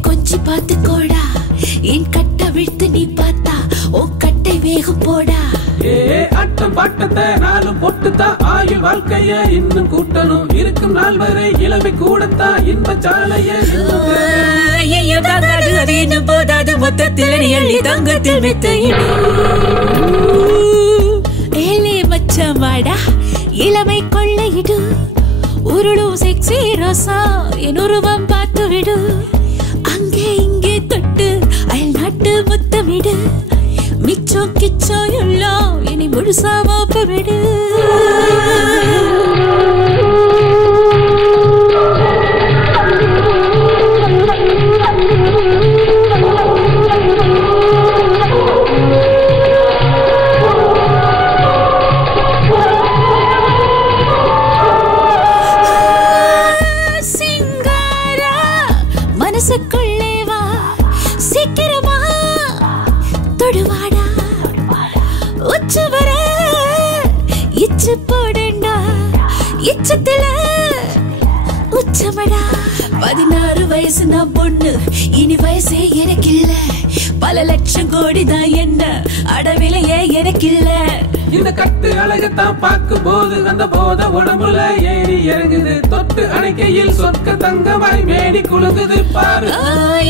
கொஞ்சி பார்த்து கோடா என் கட்ட விட்டு நீ பார்த்தா ஓ கட்டை வேகம் போடா அட்டம் பாட்டத்தை நாளும் பொட்டுத்தான் ஆயுள் வாழ்க்கைய இன்னும் கூட்டணும் இருக்கும் நாள் வரை இளமை கூடத்தான் இன்ப சாலைய அது இன்னும் போதாது மொத்தத்தில் எள்ளி தங்கத்தில் மெத்தையிடு ஏலே மச்சமாடா இளமை கொள்ளையிடு உருளும் செக்ஸி ரோசா என் உருவம் பார்த்து விடு அங்கே இங்கே தொட்டு அயல் நாட்டு முத்தமிடு மிச்சம் கிச்சம் எல்லாம் இனி முழுசா மாப்ப விடு சிங்காரா மனசுக்குள்ளே வா சீக்கிரமா தொடுவாடா உச்சு வர இச்சு போடண்டா இச்சத்துல உச்சமடா 16 வயசு நான் பொண்ணு இனி வயசே எனக்கு இல்ல பல லட்சம் கோடி தான் என்ன அடவிலையே எனக்கு இல்ல இந்த கட்டு அழகத்தான் பார்க்கும் போது அந்த போத உடம்புல ஏறி இறங்குது தொட்டு அணைக்கையில் சொற்க தங்கமாய் மேடி குலுங்குது பாரு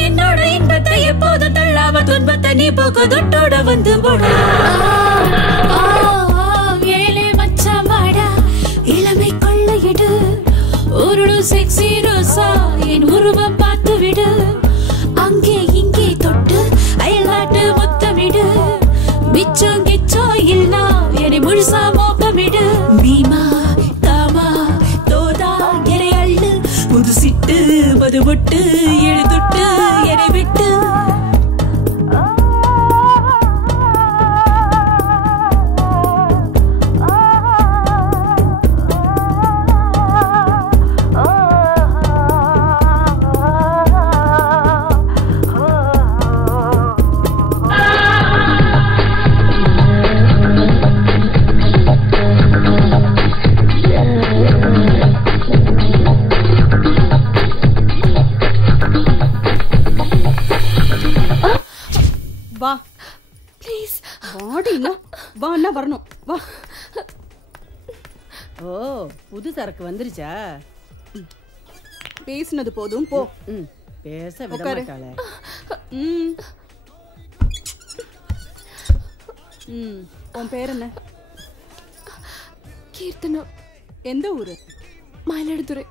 என்னோட இன்பத்தை எப்போது தள்ளாம துன்பத்தை நீ போக்கு தொட்டோட வந்து போடா ஏழே மச்சாமாடா இளமை கொள்ளையிடு உருளு செக்ஸி ரோசா என் உருவம் பார்த்து விடு அங்கே இங்கே தொட்டு அயல்நாட்டு முத்தமிடு மிச்சம் கிச்சம் இல்லா என்னை முழுசா மோப்பமிடு பீமா காமா தோதா எனை அள்ளு புது சிட்டு மது பொட்டு எழுதுட்டு என்னை விட்டு வா ப்ளீஸ் வாடினா வா அண்ணா வரணும் வா ஓ புது சரக்கு வந்துருச்சா பேசினது போதும் போ பேச விட உட்காரு. மாட்டாளே உன் பேர் என்ன? கீர்த்தனா. எந்த ஊரு? மயிலாடுதுறை.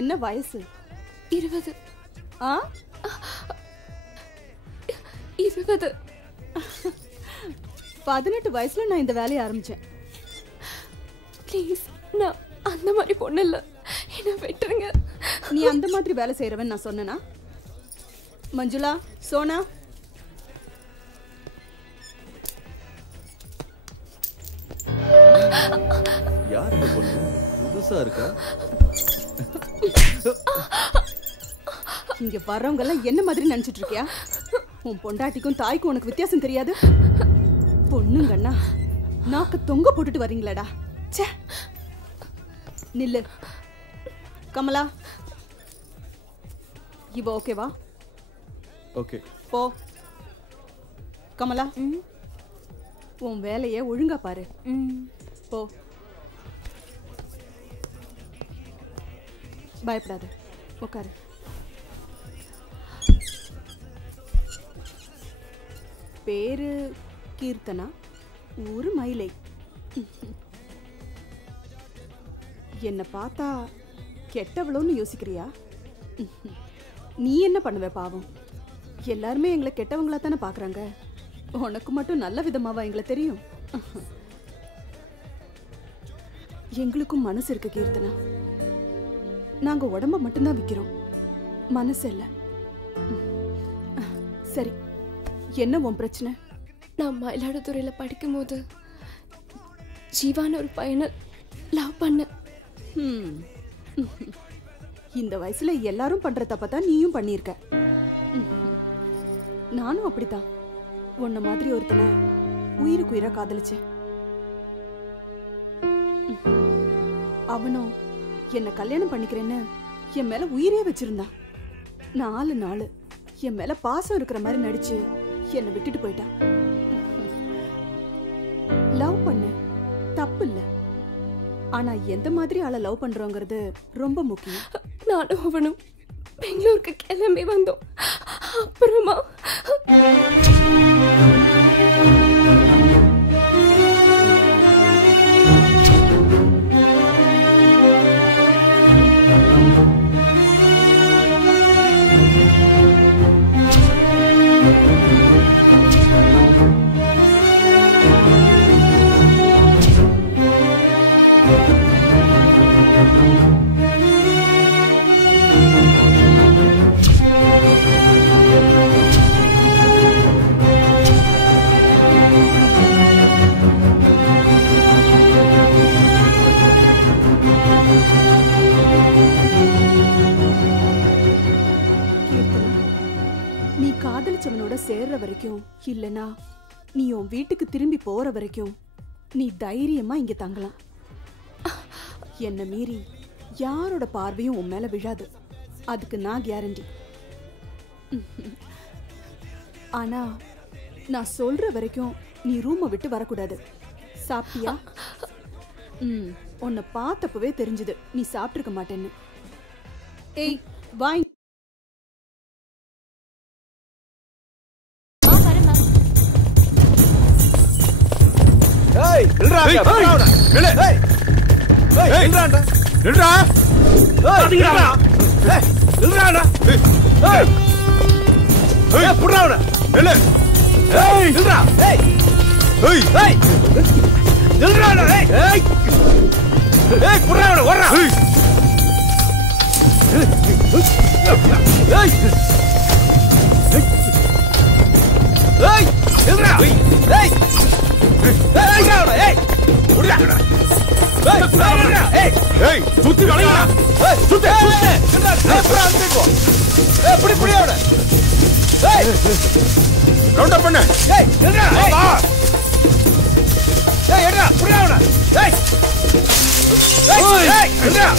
என்ன வயசு? 20. ஆ 20. 18 வயசுல நான் இந்த வேலையை ஆரம்பிச்சேன். ப்ளீஸ், நான் அந்த மாதிரி பொண்ணு இல்ல, என்ன விட்டுருங்க. நீ அந்த மாதிரி வேலை செய்யறவன் நான் சொன்னேனா? மஞ்சுளா, சோனா, யார் இந்த பொண்ணு? புதுசா இருக்கா? இங்க வர்றவங்க எல்லாம் என்ன மாதிரி நினைச்சிட்டு இருக்கியா? உன் பொண்டாட்டிக்கும் தாய்க்கும் உனக்கு வித்தியாசம் தெரியாது? பொண்ணுங்கண்ணா நாக்கு தொங்க போட்டுட்டு வரீங்களாடா. ச்சே, நில்லு. கமலா, இவ ஓகேவா? ஓகே. போ. கமலா, உன் வேலைய ஒழுங்கா பாரு. போ. பயப்படாத, உட்காரு. பேரு கீர்த்தனா, ஊரு மயிலை. என்ன பார்த்தா கெட்டவளோன்னு யோசிக்கிறியா? நீ என்ன பண்ணுவ பாவம்? எல்லாருமே எங்களை கெட்டவங்களா தானே பாக்குறாங்க. உனக்கு மட்டும் நல்ல விதமாவா எங்களை தெரியும்? எங்களுக்கும் மனசு இருக்கு கீர்த்தனா. நாங்க உடம்ப மட்டும்தான் விக்கிறோம், மனசு இல்ல. சரி, என்ன உன் பிரச்சனை? நான் மயிலாடுதுறையில படிக்கும் போது ஜீவான ஒரு பையனை லவ் பண்ண. இந்த வயசுல எல்லாரும் பண்ற தப்பதான் நீயும் பண்ணிருக்க. நானும் அப்படித்தான் உன்ன மாதிரி ஒருத்தனை உயிருக்கு உயிரா காதலிச்சேன். அவனும் என்ன கல்யாணம் பண்ணிக்கிறேன்னு என் மேல உயிரே வச்சிருந்தான். 4 நாள் என் மேல பாசம் இருக்கிற மாதிரி நடிச்சு என்னை விட்டுட்டு போயிட்டான். லவ் பண்ண தப்பு இல்ல, ஆனா எந்த மாதிரி ஆளை லவ் பண்றோங்கிறது ரொம்ப முக்கியம். நானும் அவனும் பெங்களூருக்கு கிளம்பி வந்தோம். அப்புறமா காதலிச்சவனோட சேர்ற வரைக்கும் இல்லனா நீ உன் வீட்டுக்கு திரும்பி போற வரைக்கும் நீ தைரியமா இங்க தங்கலாம். என்ன மீறி யாரோட பார்வையும் உன் மேல விழாது, அதுக்கு நான் கேரண்டி. ஆனா நான் சொல்ற வரைக்கும் நீ ரூமை விட்டு வரக்கூடாது. சாப்பிட்டியா? உன்னை பார்த்தப்பவே தெரிஞ்சது நீ சாப்பிட்டிருக்க மாட்டேன்னு. ஏய் வாய். ஏய் நில்றா நில்லு. ஏய் ஏய் நில்றா நில்றா. ஏய் நில்றா. ஏய் நில்றா. ஏய் ஏய் புடுறா அவன. நில்லு. ஏய் நில்றா. ஏய் ஏய் ஏய் நில்றா. ஏய் ஏய் ஏய் புடுறா அவன. ஓடுறா. ஏய் ஏய் ஏய் நில்றா. ஏய் சுத்தி வளையா. சுத்தி எப்படி புரியாத. கவுண்ட் அப் பண்ணு. ஏய் என்னடா. ஏய் என்னடா புரியாத. ஏய் ஏய் என்னடா.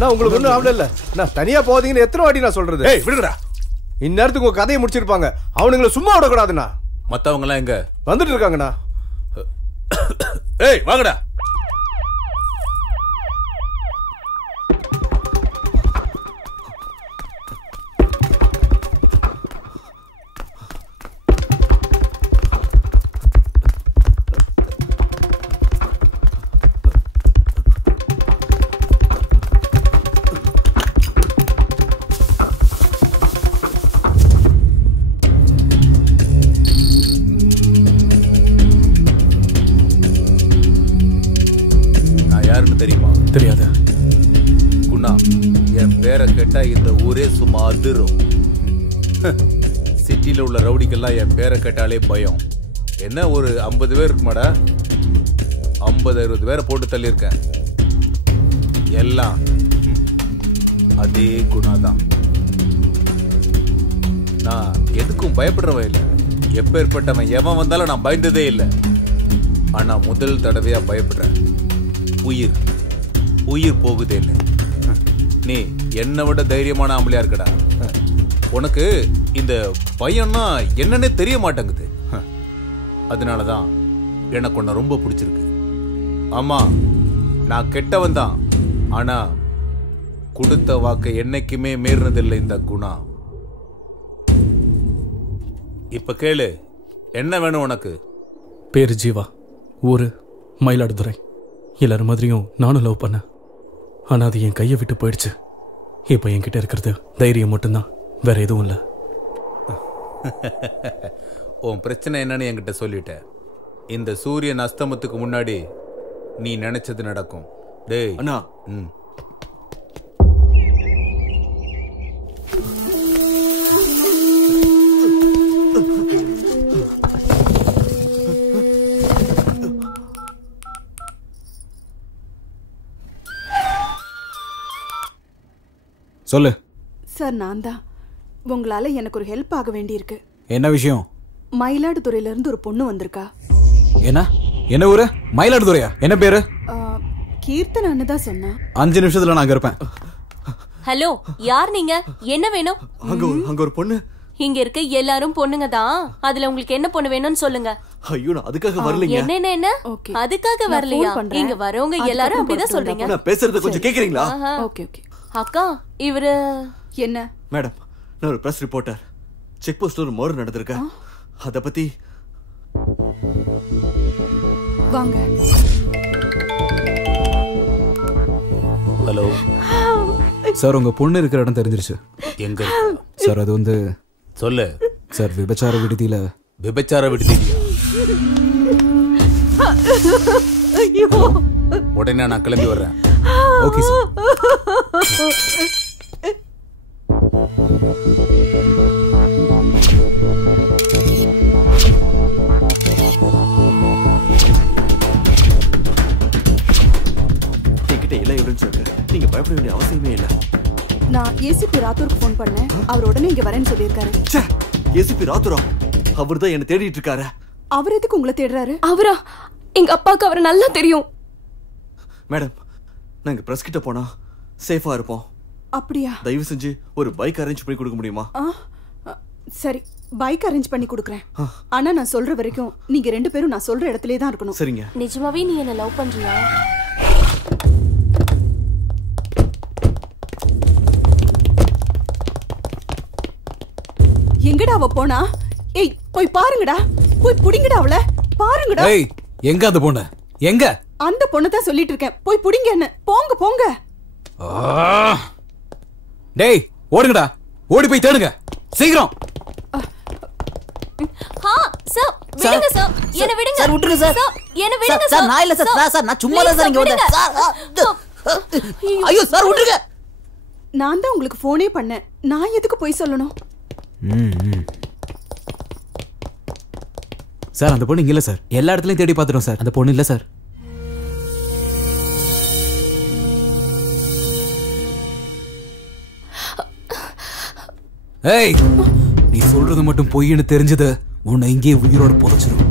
நான் உங்களுக்கு ஒண்ணும் ஆவல இல்ல நான் தனியா போதீங்கன்னு எத்தனை வாட்டி நான் சொல்றது? ஏய் விடுங்கடா. இந்நேரத்துக்கு உங்க கதையை முடிச்சிருப்பாங்க. அவனுங்களை சும்மா விடக்கூடாதுண்ணா. மத்தவங்க எல்லாம் எங்க? வந்துட்டு இருக்காங்கண்ணா. ஏய் வாங்கடா. தெரியாது. குணா, என் பேரை கேட்டா இந்த ஊரே சும்மா அதிரும். சிட்டில உள்ள ரவுடிக்கெல்லாம் என் பேரை கேட்டாலே பயம். என்ன ஒரு 50 பேர் இருக்குமாடா? 50-60 பேரை போட்டு தள்ளியிருக்கேன். எல்லாம் அதே குணா தான். நான் எதுக்கும் பயப்படுறவன் இல்லை. எப்பேற்பட்டவன் எவன் வந்தாலும் நான் பயந்ததே இல்லை. ஆனா முதல் தடவையா பயப்படுறேன். உயிர் போகுதே இல்லை. நீ என்னை விட தைரியமான ஆம்பளையா இருக்கடா. உனக்கு இந்த பயம்னா என்னன்னே தெரிய மாட்டேங்குது. அதனாலதான் எனக்கு உன்னை ரொம்ப பிடிச்சிருக்கு. ஆமா, நான் கெட்டவன் தான். ஆனா கொடுத்த வாக்கை என்னைக்குமே மீறினதில்லை இந்த குணா. இப்ப கேளு, என்ன வேணும் உனக்கு? பேரு ஜீவா, ஊரு மயிலாடுதுறை. எல்லாரும் மாதிரியும் நானும் லவ் பண்ணேன். ஆனா அது என் கையை விட்டு போயிடுச்சு. இப்ப என்கிட்ட இருக்கிறது தைரியம் மட்டும்தான், வேற எதுவும் இல்ல. உன் பிரச்சனை என்னன்னு என்கிட்ட சொல்லிட்ட. இந்த சூரியன் அஸ்தமத்துக்கு முன்னாடி நீ நினைச்சது நடக்கும். டேய் அண்ணா. சொல்லு சார். நான் தான். உங்களால எனக்கு ஒரு ஹெல்ப் ஆக வேண்டியிருக்கு. என்ன விஷயம்? மயிலாடுதுறையில இருந்து ஒரு பொண்ணு வந்திருக்கா. என்ன ஊரு? மயிலாடுதுறையா? என்ன பேரு? கீர்த்தனான்னு தான் சொன்னா. 5 நிமிஷத்துல நான் அங்க இருப்பேன். ஹலோ, யார் நீங்க? என்ன வேணும்? அங்க ஒரு பொண்ணு. இங்க இருக்க எல்லாரும் பொண்ணுங்க தான். அதுல உங்களுக்கு என்ன பொண்ணு வேணும்னு சொல்லுங்க. ஐயோ, நான் அதுக்காக வரலைங்க. என்ன அதுக்காக வரலையா? இங்க வரவங்க எல்லாரும் அப்படிதான் சொல்றீங்க. நான் பேசுறது கொஞ்சம் கேக்குறீங்களா? Okay okay. அக்கா, இவரு என்ன? மேடம், நான் ஒரு பிரஸ் ரிப்போர்ட்டர். செக் போஸ்ட்ல ஒரு மர்டர் நடந்திருக்கு. அத பத்தி வாங்க. ஹலோ சார், உங்க பொண்ணு இருக்கிற இடம் தெரிஞ்சிருச்சு. எங்க சார்? அது வந்து சொல்லு சார். விபச்சார விடுதியில. விபச்சார விடுதியில? உடனே நான் கிளம்பி வர்றேன். Okay sir. என்கிட்ட எல்லா எவிடன்ஸ் இருக்கு. நீங்க பயப்பட வேண்டிய அவசியமே இல்ல. நான் ஏசிபி ராத்தூருக்கு ஃபோன் பண்ணேன். அவர் உடனே இங்க வரேன்னு சொல்லியிருக்காரு. ஏசிபி ராத்தூரா? அவர் தான் என்ன தேடிட்டு இருக்காரு. அவர் எதுக்கு உங்களை தேடுறாரு? அவரா? எங்க அப்பாவுக்கு அவரை நல்லா தெரியும். மேடம், நாங்க பிரஸ் கிட்ட போனா சேஃபா இருப்போம். அப்படியா? தயவு செஞ்சு ஒரு பைக் அரேஞ்ச் பண்ணி கொடுக்க முடியுமா? சரி, பைக் அரேஞ்ச் பண்ணி கொடுக்குறேன். ஆனா நான் சொல்ற வரைக்கும் நீங்க 2 பேரும் நான் சொல்ற இடத்துலயே தான் இருக்கணும். சரிங்க. நிஜமாவே நீ என்ன லவ் பண்றியா? எங்கடா அவ போனா? ஏய், போய் பாருங்கடா. போய் புடிங்கடா அவள. பாருங்கடா. ஏய், எங்க அந்த பொண்ணு? எங்க? அந்த பொண்ணு தான் சொல்லிட்டு இருக்கேன். போய் புடிங்க என்ன. போங்க போங்க. டேய், ஓடுங்கடா. ஓடி போய் தேடுங்க. சீக்கிரம். சார், விடுங்க சார். என்ன விடுங்க. சார், விட்டுருங்க சார். என்ன விடுங்க சார். சார், நான் இல்ல சார். சார், நான் சும்மா தான் சார் இங்க வந்தேன். சார், ஐயோ சார், விட்டுருங்க. நான் தான் உங்களுக்கு போனே பண்ணேன். நான் எதுக்கு போய் சொல்லணும்? சார், அந்த பொண்ணு இங்க இல்ல சார். எல்லா இடத்துலயும் தேடி பார்த்துட்டோம் சார். அந்த பொண்ணு இல்ல சார். ஏய், நீ நீ சொல்றது மட்டும் பொய்ன்னு தெரிஞ்சது உன்னை இங்கே உயிரோட புதைச்சிடும்.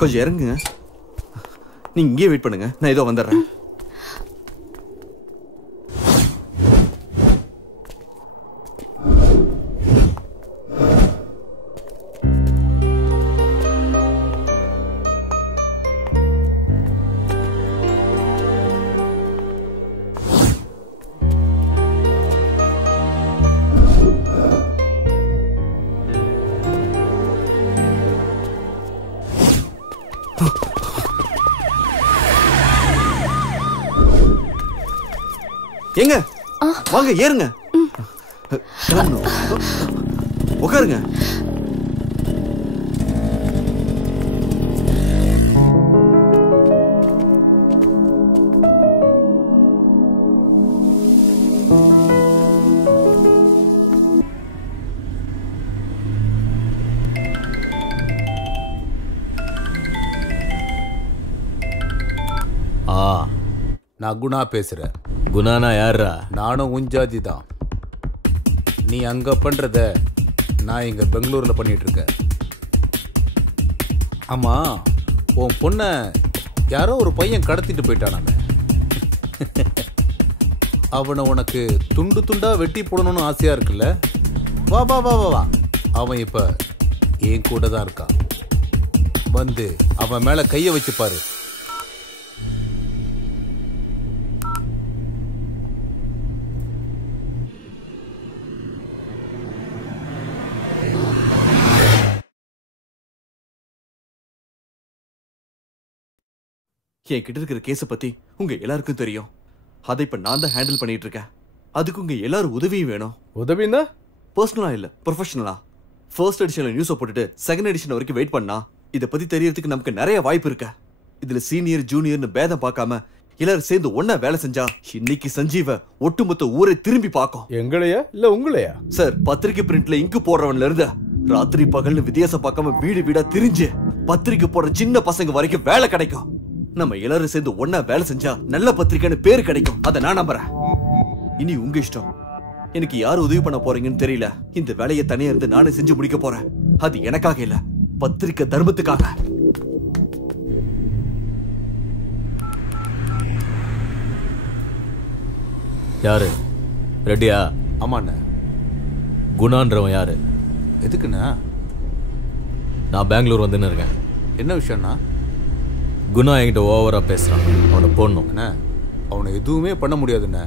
கொஞ்சம் இறங்குங்க. நீங்க இங்கே வெயிட் பண்ணுங்க, நான் ஏதோ வந்துடுறேன். எங்க வாங்க, ஏறுங்க, உட்காருங்க. நான் குணா பேசுறேன். குணானா யாரா? நானும் உஞ்சாதி தான். நீ அங்க பண்றத நான் இங்க பெங்களூர்ல பண்ணிட்டு இருக்கேன். ஆமா, உன் பொண்ண யாரோ ஒரு பையன் கடத்திட்டு போயிட்டானாமே. அவனை உனக்கு துண்டு துண்டா வெட்டி போடணும்னு ஆசையா இருக்குல்ல? வா வா வா வா வா, அவன் இப்ப என் கூட தான் இருக்கான். வந்து அவன் மேல கைய வச்சு பாரு. என் கிட்ட இருக்கிற கேஸ பத்தி உங்க எல்லாருக்கும் தெரியும். அதை இப்ப நான் தான் ஹேண்டில் பண்ணிட்டு இருக்கேன். அதுக்கு உங்க எல்லாரும் உதவியும் வேணும். உதவினா பர்சனலா இல்ல, ப்ரொஃபஷனலா. ஃபர்ஸ்ட் எடிஷன்ல நியூஸை போட்டுட்டு செகண்ட் எடிஷன் வரைக்கும் வெயிட் பண்ணா இதை பத்தி தெரியறதுக்கு நமக்கு நிறைய வாய்ப்பு இருக்கு. இதுல சீனியர் ஜூனியர்னு பேதம் பார்க்காம எல்லாரும் சேர்ந்து ஒன்னா வேலை செஞ்சா இன்னைக்கு சஞ்சீவ ஒட்டுமொத்த ஊரை திரும்பி பார்க்கும். எங்களையா இல்ல உங்களையா? சார், பத்திரிக்கை பிரிண்ட்ல இங்கு போடுறவன்ல இருந்து ராத்திரி பகல்னு வித்தியாசம் பார்க்காம வீடு வீடா திரிஞ்சு பத்திரிக்கை போடுற சின்ன பசங்க வரைக்கும் வேலை கிடைக்கும். நம்ம எல்லாரும் சேர்ந்து ஒன்னா வேலை செஞ்சா நல்ல பத்திரிக்கைன்னு பேரு கிடைக்கும். அதை நான் நம்புறேன். இனி உங்க இஷ்டம். எனக்கு யாரு உதவி பண்ண போறீங்கன்னு தெரியல. இந்த வேலையை தனியா இருந்து நானே செஞ்சு முடிக்க போறேன். அது எனக்காக இல்ல, பத்திரிக்கை தர்மத்துக்காக. யாரு? ரெடியா? ஆமாண்ண. குணான்றவன் யாரு? எதுக்குண்ணா? நான் பெங்களூர் வந்துன்னு இருக்கேன். என்ன விஷயம்னா? குணா என்கிட்ட ஓவரா பேசுறான். அவனை போடணும். என்ன? அவனை எதுவுமே பண்ண முடியாதுண்ணே.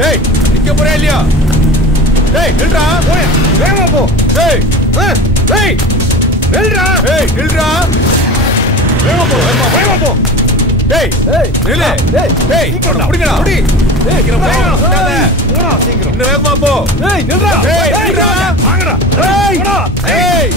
டேய் நிக்க போறே இல்லையா? டேய் நில்றா. வேகமா போ. டேய் டேய் நில்றா. டேய் நில்றா. வேகமா போ. வேகமா போ. டேய் நில்லு. டேய் புடிங்கடா. புடி. டேய் சீக்கிரம் போடா. சீக்கிரம். இன்னும் வேகமா போ. டேய் நில்றா. டேய் நில்றா. வாங்கடா. டேய் டேய்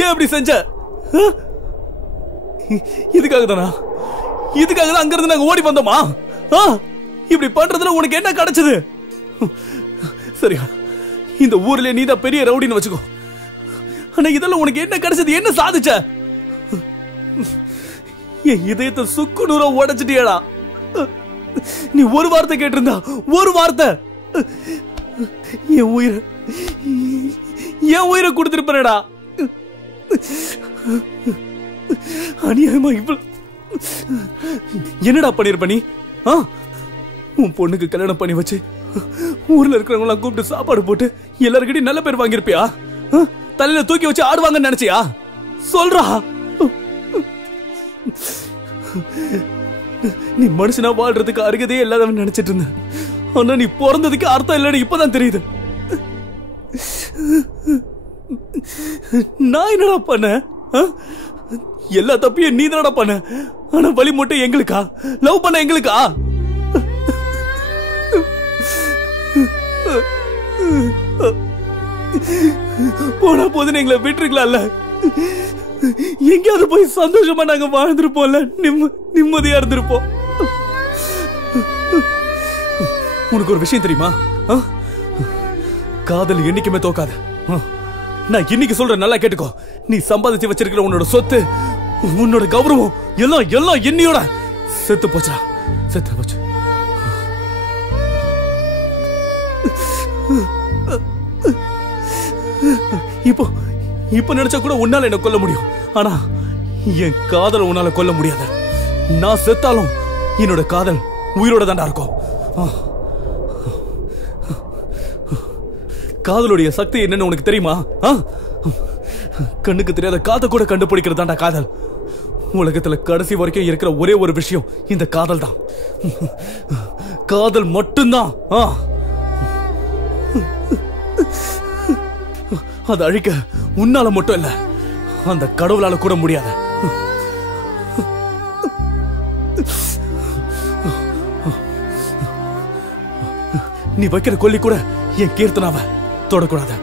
ஏன் அப்படி செஞ்ச? இதுக்காக தானா? இதுக்காக தான் அங்க இருந்து நாங்க ஓடி வந்தோமா? இப்படி பண்றதுல உனக்கு என்ன கிடைச்சது? சரியா, இந்த ஊர்ல நீ தான் பெரிய ரவுடின்னு வச்சுக்கோ. ஆனா இதெல்லாம் உனக்கு என்ன கிடைச்சது? என்ன சாதிச்ச? என் இதயத்தை சுக்கு நூறா உடைச்சிட்டியடா. நீ ஒரு வார்த்தை கேட்டிருந்தா, ஒரு வார்த்தை, என் உயிரை கொடுத்திருப்பேனடா. அநியாயமா இவ்வளவு என்னடா பண்ணிருப்ப நீ? உன் பொண்ணுக்கு கல்யாணம் பண்ணி வச்சு ஊர்ல இருக்கிறவங்க கூப்பிட்டு சாப்பாடு போட்டு எல்லாருக்கிட்டையும் நல்ல பேர் வாங்கிருப்பியா? தலையில தூக்கி வச்சு ஆடுவாங்கன்னு நினைச்சியா? சொல்றா. நீ மனுஷனா வாழ்றதுக்கு அருகதையே இல்லாதவன் நினைச்சிட்டு இருந்த. ஆனா நீ பிறந்ததுக்கு அர்த்தம் இல்லைன்னு இப்பதான் தெரியுது. நான் என்னடா பண்ண? எல்லா தப்பையும் நீ தானடா பண்ண. ஆனா வழி மட்டும் எங்களுக்கா? லவ் பண்ண எங்களுக்கா? போனா போதுன்னு எங்களை விட்டுருக்கலாம்ல. எங்கேயாவது போய் சந்தோஷமா நாங்க வாழ்ந்திருப்போம்ல, நிம்மதியா இருந்திருப்போம். உனக்கு ஒரு விஷயம் தெரியுமா? காதல் என்னைக்குமே தோக்காது. நான் இன்னைக்கு சொல்றேன், நல்லா கேட்டுக்கோ. நீ சம்பாதிச்சு வச்சிருக்கிற உன்னோட சொத்து, உன்னோட கௌரவம் எல்லாம் எல்லாம் என்னையோட செத்து போச்சா, செத்து போச்சு. இப்போ இப்ப நினைச்சா கூட உன்னால என்ன கொல்ல முடியும். ஆனா என் காதல் உன்னால கொல்ல முடியாது. நான் செத்தாலும் என்னோட காதல் உயிரோட தாண்டா இருக்கும். காதலுடைய சக்தி என்னன்னு உனக்கு தெரியுமா? கண்ணுக்கு தெரியாத காதை கூட கண்டுபிடிக்கிறதாண்டா காதல். உலகத்துல கடைசி வரைக்கும் இருக்கிற ஒரே ஒரு விஷயம் இந்த காதல் தான். காதல் மட்டும்தான். அதை அழிக்க உன்னால மட்டும் இல்ல, அந்த கடவுளால கூட முடியாது. நீ வைக்கிற கொல்லி கூட என் கீர்த்தனாவை தொடக்கூடாது.